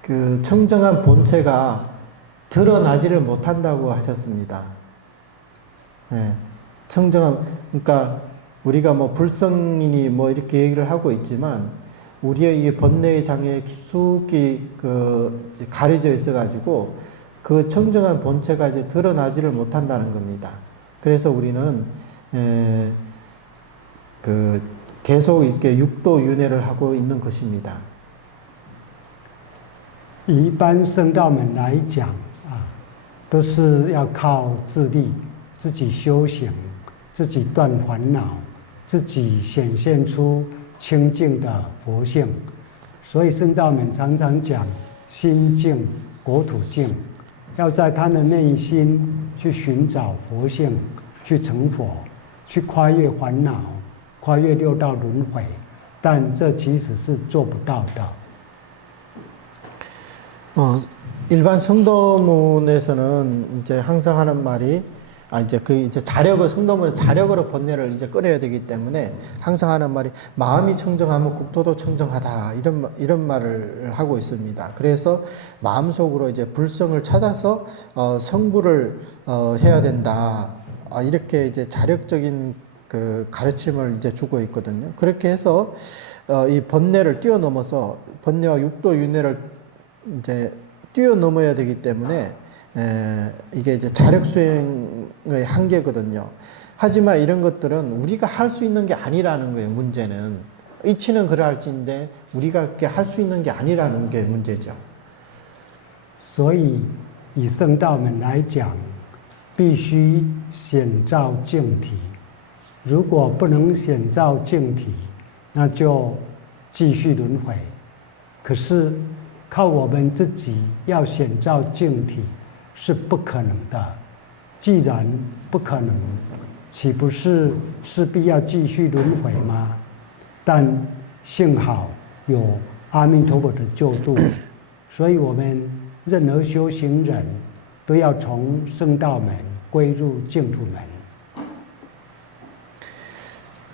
그 청정한 본체가 드러나지를 못한다고 하셨습니다. 네. 청정한, 그러니까 우리가 뭐 불성이니 뭐 이렇게 얘기를 하고 있지만 우리의 이 번뇌의 장애에 깊숙이 가려져 있어가지고 그 청정한 본체가 이제 드러나지를 못한다는 겁니다. 그래서 우리는 계속 이렇게 육도윤회를 하고 있는 것입니다. 一般圣道们来讲啊，都是要靠自力，自己修行。 自己断烦恼，自己显现出清净的佛性，所以圣道们常常讲心净、国土净，要在他的内心去寻找佛性，去成佛，去跨越烦恼，跨越六道轮回，但这其实是做不到的。 일반 성도문에서는 이제 항상 하는 말이 이제 자력을 성도문의 자력으로 번뇌를 이제 끊어야 되기 때문에 항상 하는 말이 마음이 청정하면 국토도 청정하다 이런 말을 하고 있습니다. 그래서 마음속으로 이제 불성을 찾아서 성불을 해야 된다 이렇게 이제 자력적인 그 가르침을 이제 주고 있거든요. 그렇게 해서 이 번뇌를 뛰어넘어서 번뇌와 육도윤회를 이제 뛰어넘어야 되기 때문에 이게 이제 자력 수행의 한계거든요. 하지만 이런 것들은 우리가 할 수 있는 게 아니라는 거예요. 문제는 이치는 그럴지인데 우리가 이렇게 할 수 있는 게 아니라는 게 문제죠. 所以以圣道们来讲，必须显照净体。如果不能显照净体，那就继续轮回。可是靠我们自己要显照净体是不可能的。既然不可能，岂不是势必要继续轮回吗？但幸好有阿弥陀佛的救度，所以我们任何修行人都要从圣道门归入净土门。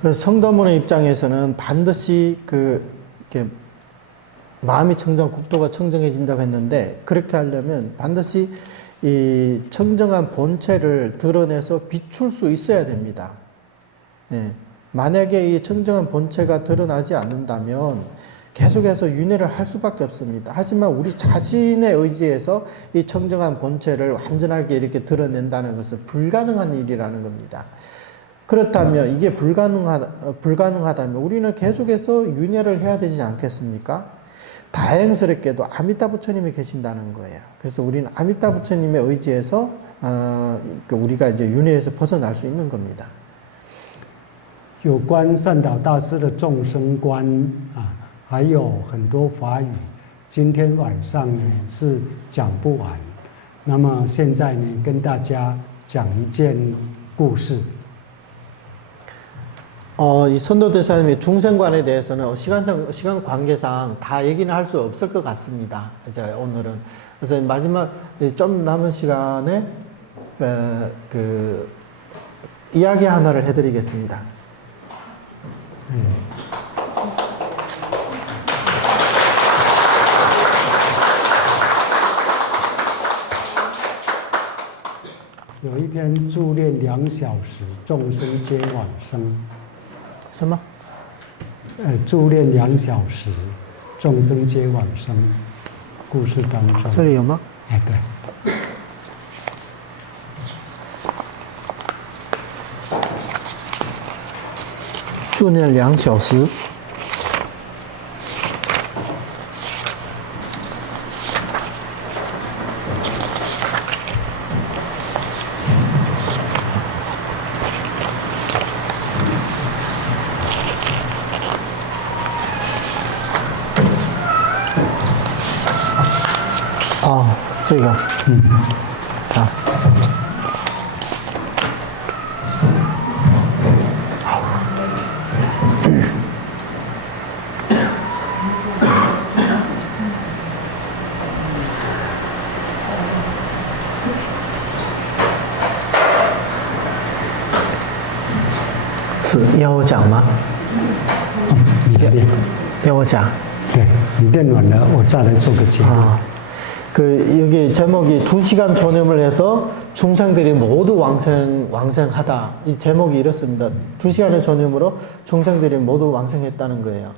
그 성도문의 입장에서는 반드시 이렇게 마음이 청정, 국도가 청정해진다고 했는데 그렇게 하려면 반드시 이 청정한 본체를 드러내서 비출 수 있어야 됩니다. 예. 만약에 이 청정한 본체가 드러나지 않는다면 계속해서 윤회를 할 수밖에 없습니다. 하지만 우리 자신의 의지에서 이 청정한 본체를 완전하게 이렇게 드러낸다는 것은 불가능한 일이라는 겁니다. 그렇다면 이게 불가능하다면 우리는 계속해서 윤회를 해야 되지 않겠습니까? 다행스럽게도 아미타 부처님이 계신다는 거예요. 그래서 우리는 아미타 부처님의 의지에서 우리가 이제 윤회에서 벗어날 수 있는 겁니다. 有关善导大师的众生观啊，还有很多法语，今天晚上呢是讲不完。那么现在呢，跟大家讲一件故事。 이 선도대사님의 중생관에 대해서는 시간 관계상 다 얘기는 할 수 없을 것 같습니다. 이제 오늘은. 그래서 마지막 좀 남은 시간에 이야기 하나를 해드리겠습니다. 네. 有一篇助念2小时，众生皆往生。什么？助念2小时，众生皆往生。故事当中。这里有吗？哎，对。助念2小时。 这个，好。是要我讲吗？你来练。要我讲？对，你练完了，我再来做个结论。 여기 제목이 2시간 존엄을 해서 중생들이 모두 왕생하다. 이 제목이 이렇습니다. 2시간의 존엄으로 중생들이 모두 왕생했다는 거예요.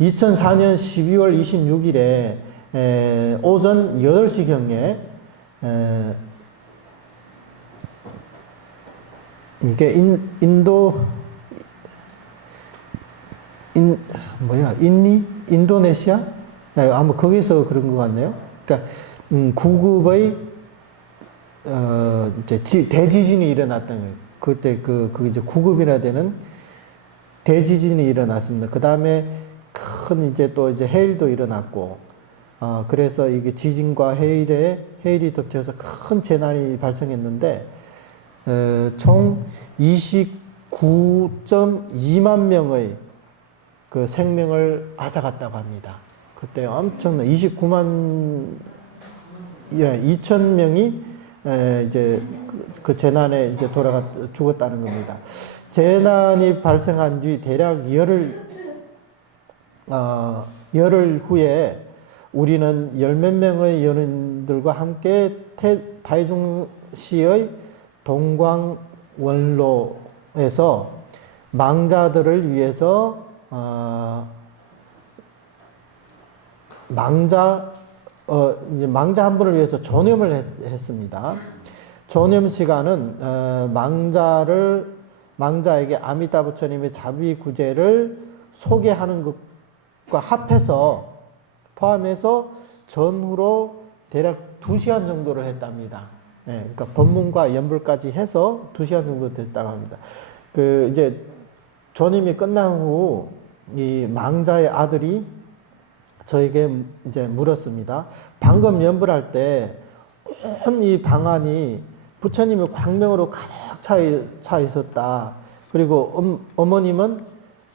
2004년 12월 26일에 오전 8시경에 이게 인도네시아? 아마 거기서 그런 것 같네요. 그러니까 9급의 이제 대지진이 일어났던 거예요. 그때 그 이제 9급이나 되는 대지진이 일어났습니다. 그 다음에 큰 이제 또 이제 해일도 일어났고, 그래서 이게 지진과 해일이 덮쳐서 큰 재난이 발생했는데, 총 29.2만 명의 그 생명을 앗아갔다고 합니다. 그때 엄청난 2,000명이 이제 그 재난에 이제 죽었다는 겁니다. 재난이 발생한 뒤 대략 열흘 후에 우리는 10몇 명의 연인들과 함께 다이중시의 동광원로에서 망자들을 위해서 망자 한 분을 위해서 존엄을 했습니다. 존엄 시간은 망자에게 아미타 부처님의 자비구제를 소개하는 것과 합해서 포함해서 전후로 대략 2시간 정도를 했답니다. 그러니까 법문과 연불까지 해서 2시간 정도 됐다고 합니다. 이제 존엄이 끝난 후 이 망자의 아들이 저에게 이제 물었습니다. 방금 연불할 때 온 이 방안이 부처님의 광명으로 가득 차 있었다. 그리고 어머님은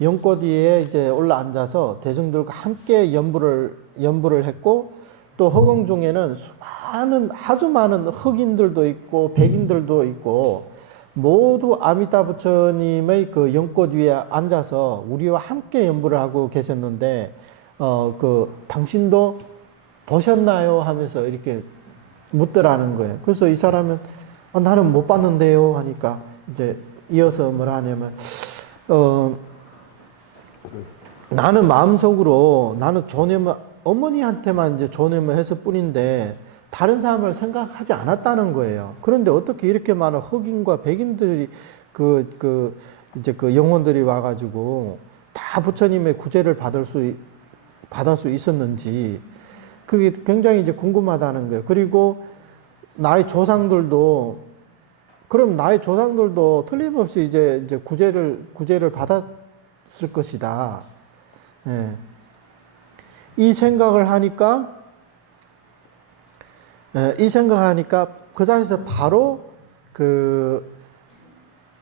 연꽃 위에 이제 올라 앉아서 대중들과 함께 연불을 했고, 또 허공 중에는 아주 많은 흑인들도 있고 백인들도 있고 모두 아미타 부처님의 그 연꽃 위에 앉아서 우리와 함께 연불을 하고 계셨는데, 당신도 보셨나요? 하면서 이렇게 묻더라는 거예요. 그래서 이 사람은 나는 못 봤는데요 하니까 이제 이어서 뭐라 하냐면 나는 마음속으로 나는 존엄을 어머니한테만 이제 존엄을 했을 뿐인데 다른 사람을 생각하지 않았다는 거예요. 그런데 어떻게 이렇게 많은 흑인과 백인들이 이제 그 영혼들이 와가지고 다 부처님의 구제를 받을 수 있었는지 그게 굉장히 이제 궁금하다는 거예요. 그리고 나의 조상들도 틀림없이 이제 구제를 받았을 것이다. 예. 이 생각을 하니까 그 자리에서 바로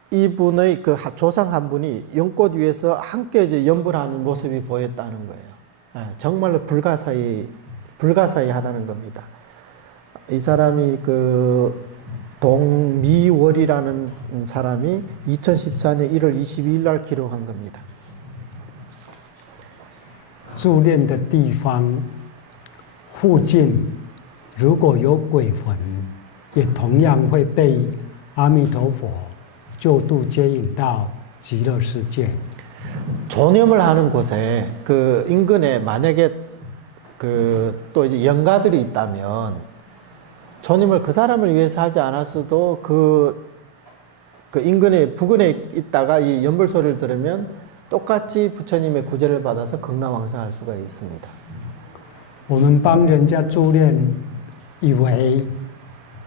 이분의 그 조상 한 분이 연꽃 위에서 함께 이제 연불하는 모습이 보였다는 거예요. 예. 정말로 불가사의 하다는 겁니다. 이 사람이 동미월이라는 사람이 2014년 1월 22일 날 기록한 겁니다. 住念的地方附近如果有鬼魂，也同样会被阿弥陀佛救度接引到极乐世界。 존엄을 하는 곳에 그 인근에 만약에 또 이제 영가들이 있다면 존엄을 그 사람을 위해서 하지 않았어도 그 인근에 부근에 있다가 이 연불 소리를 들으면 똑같이 부처님의 구제를 받아서 극락왕생할 수가 있습니다. 我们帮人家助念，以为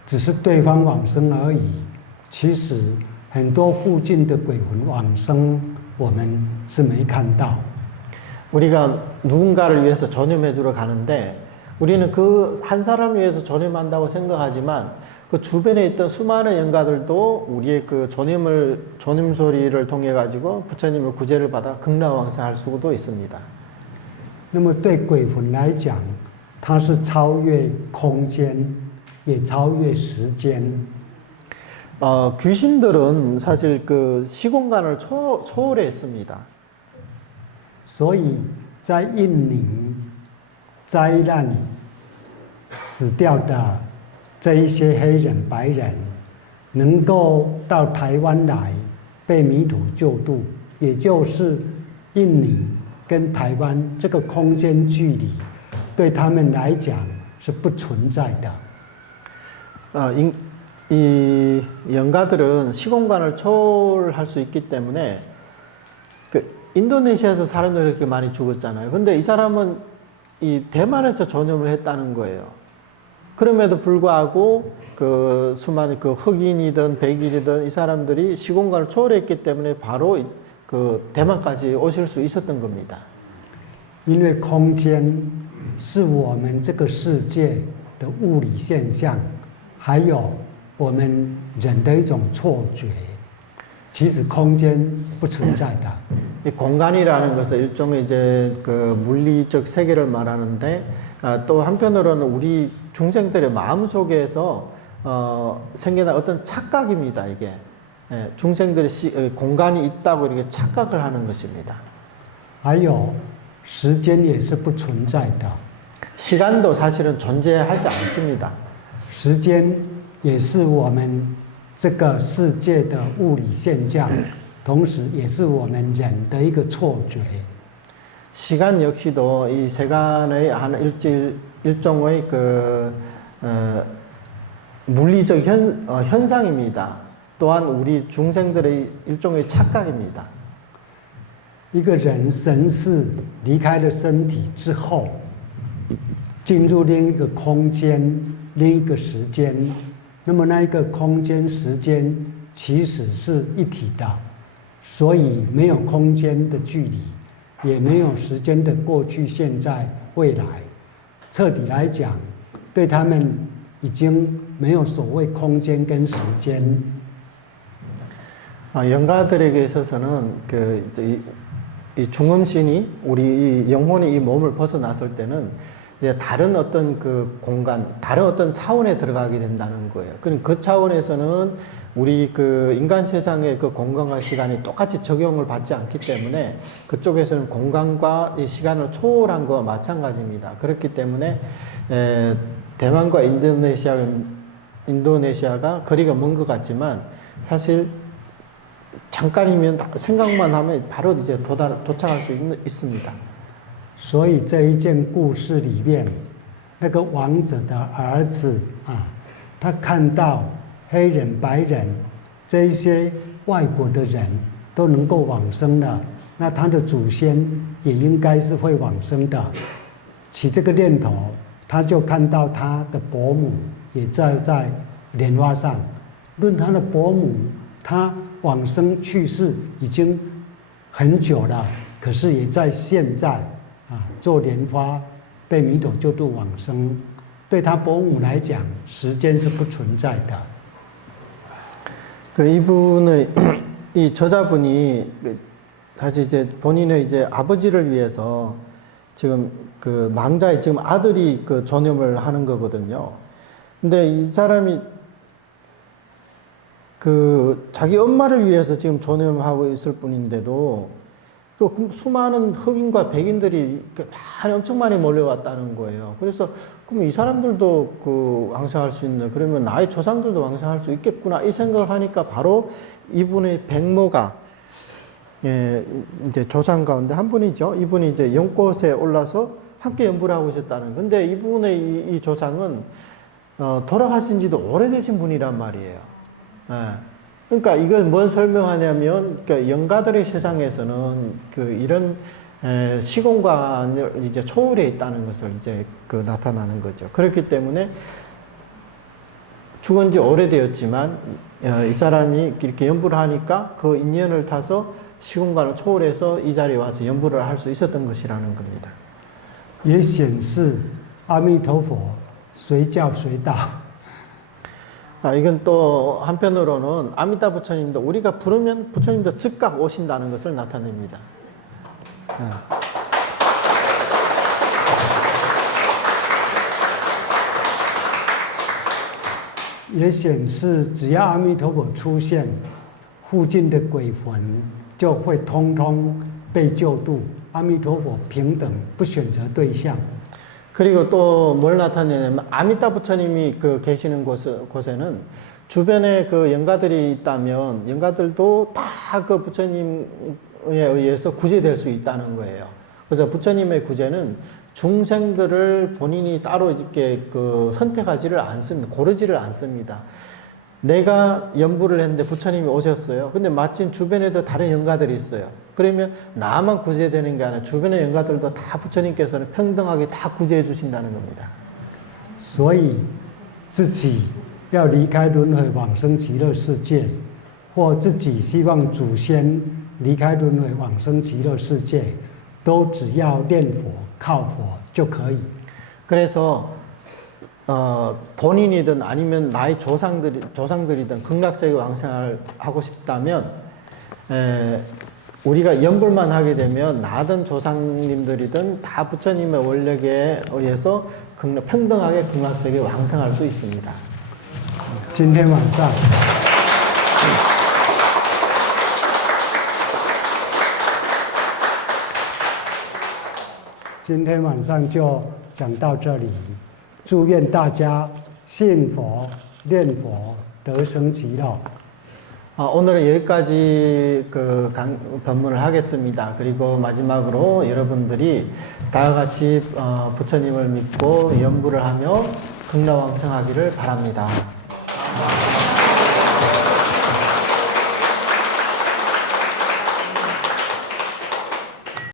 只是对方往生而已，其实很多附近的鬼魂往生，我们是没看到。 우리가 누군가를 위해서 존엄해 주러 가는데 우리는 그 한 사람을 위해서 존엄한다고 생각하지만 그 주변에 있던 수많은 영가들도 우리의 그 존엄 소리를 통해 가지고 부처님의 구제를 받아 극락왕생할 수도 있습니다. 那么对鬼魂来讲，它是超越空间，也超越时间。 귀신들은 사실 그 시공간을 초월했습니다. 所以在印尼灾难死掉的这一些黑人、白人，能够到台湾来被弥陀救度，也就是印尼跟台湾这个空间距离，对他们来讲是不存在的。 이 영가들은 시공간을 초월할 수 있기 때문에 인도네시아에서 사람들이 이렇게 많이 죽었잖아요. 근데 이 사람은 이 대만에서 전염을 했다는 거예요. 그럼에도 불구하고 그 수많은 그 흑인이든 백인이든 이 사람들이 시공간을 초월했기 때문에 바로 그 대만까지 오실 수 있었던 겁니다. 因为空间是我们这个世界的物理现象，还有我们人的一种错觉。其实空间不存在的。 이 공간이라는 것은 일종의 이제 그 물리적 세계를 말하는데 또 한편으로는 우리 중생들의 마음 속에서 생겨난 어떤 착각입니다. 이게 중생들의 공간이 있다고 이렇게 착각을 하는 것입니다. 还有时间也是不存在的。 시간도 사실은 존재하지 않습니다. 时间也是我们这个世界的物理现象。 同时也是我们人的一个错觉。 시간 역시도 이 세간의 일종의 물리적 현상입니다. 또한 우리 중생들의 일종의 착각입니다. 一个人神识离开了身体之后，进入另一个空间、另一个时间，那么那一个空间、时间其实是一体的。 所以没有空间的距离，也没有时间的过去、现在、未来。彻底来讲，对他们已经没有所谓空间跟时间。 영가들에게 있어서는 이 중음신이 우리 이 영혼이 이 몸을 벗어났을 때는 이제 다른 어떤 그 공간, 다른 어떤 차원에 들어가게 된다는 거예요. 그 차원에서는 우리 그 인간 세상의 그 공간과 시간이 똑같이 적용을 받지 않기 때문에 그쪽에서는 공간과 이 시간을 초월한 거와 마찬가지입니다. 그렇기 때문에 대만과 인도네시아가 거리가 먼 것 같지만 사실 잠깐이면 생각만 하면 바로 이제 도착할 수 있습니다. 所以这一件故事里面，那个王者的儿子啊，他看到黑人、白人这一些外国的人都能够往生了，那他的祖先也应该是会往生的。起这个念头，他就看到他的伯母也站在莲花上，论他的伯母，他往生去世已经很久了，可是也在现在啊做莲花被弥陀救度往生。对他伯母来讲，时间是不存在的。 이분의 이 저자분이 사실 이제 본인의 이제 아버지를 위해서 지금 그 망자의 지금 아들이 그 존염을 하는 거거든요. 근데 이 사람이 그 자기 엄마를 위해서 지금 존염하고 있을 뿐인데도 그 수많은 흑인과 백인들이 엄청 많이 몰려왔다는 거예요. 그래서 그럼 이 사람들도 그 왕생할 수 있네. 그러면 나의 조상들도 왕생할 수 있겠구나. 이 생각을 하니까 바로 이분의 백모가 이제 조상 가운데 한 분이죠. 이분이 이제 연꽃에 올라서 함께 연부를 하고 있었다는. 근데 이분의 이 조상은 돌아가신 지도 오래되신 분이란 말이에요. 그러니까 이걸 뭘 설명하냐면, 그러니까 영가들의 세상에서는 이런 시공간을 이제 초월해 있다는 것을 이제 나타나는 거죠. 그렇기 때문에 죽은 지 오래되었지만 이 사람이 이렇게 연부를 하니까 그 인연을 타서 시공간을 초월해서 이 자리에 와서 연부를 할 수 있었던 것이라는 겁니다. 也显示阿弥陀佛随叫随到。 이건 또 한편으로는 아미타 부처님도 우리가 부르면 부처님도 즉각 오신다는 것을 나타냅니다. 也显示只要阿弥陀佛出现，附近的鬼魂就会通通被救度。阿弥陀佛平等，不选择对象。 그리고 또 뭘 나타내냐면 아미타 부처님이 계시는 곳에는 주변에 영가들이 있다면 영가들도 다 그 부처님에 의해서 구제될 수 있다는 거예요. 그래서 부처님의 구제는 중생들을 본인이 따로 이렇게 선택하지를 않습니다. 고르지를 않습니다. 내가 연부를 했는데 부처님이 오셨어요. 근데 마침 주변에도 다른 영가들이 있어요. 그러면 나만 구제되는 게 아니라 주변의 영가들도 다 부처님께서는 평등하게 다 구제해 주신다는 겁니다. 所以自己要离开轮回往生极乐世界，或自己希望祖先离开轮回往生极乐世界，都只要念佛靠佛就可以。 그래서 본인이든 아니면 나의 조상들이든 극락세계 왕생을 하고 싶다면 우리가 연불만 하게 되면 나든 조상님들이든 다 부처님의 원력에 의해서 평등하게 극락세계 왕생할 수 있습니다. 今天晚上。 今天晚上就讲到这里，祝愿大家信佛、念佛、得生极乐。 오늘은 여기까지 법문을 하겠습니다. 그리고 마지막으로 여러분들이 다 같이 부처님을 믿고 연부를 하며 극락왕생하기를 바랍니다.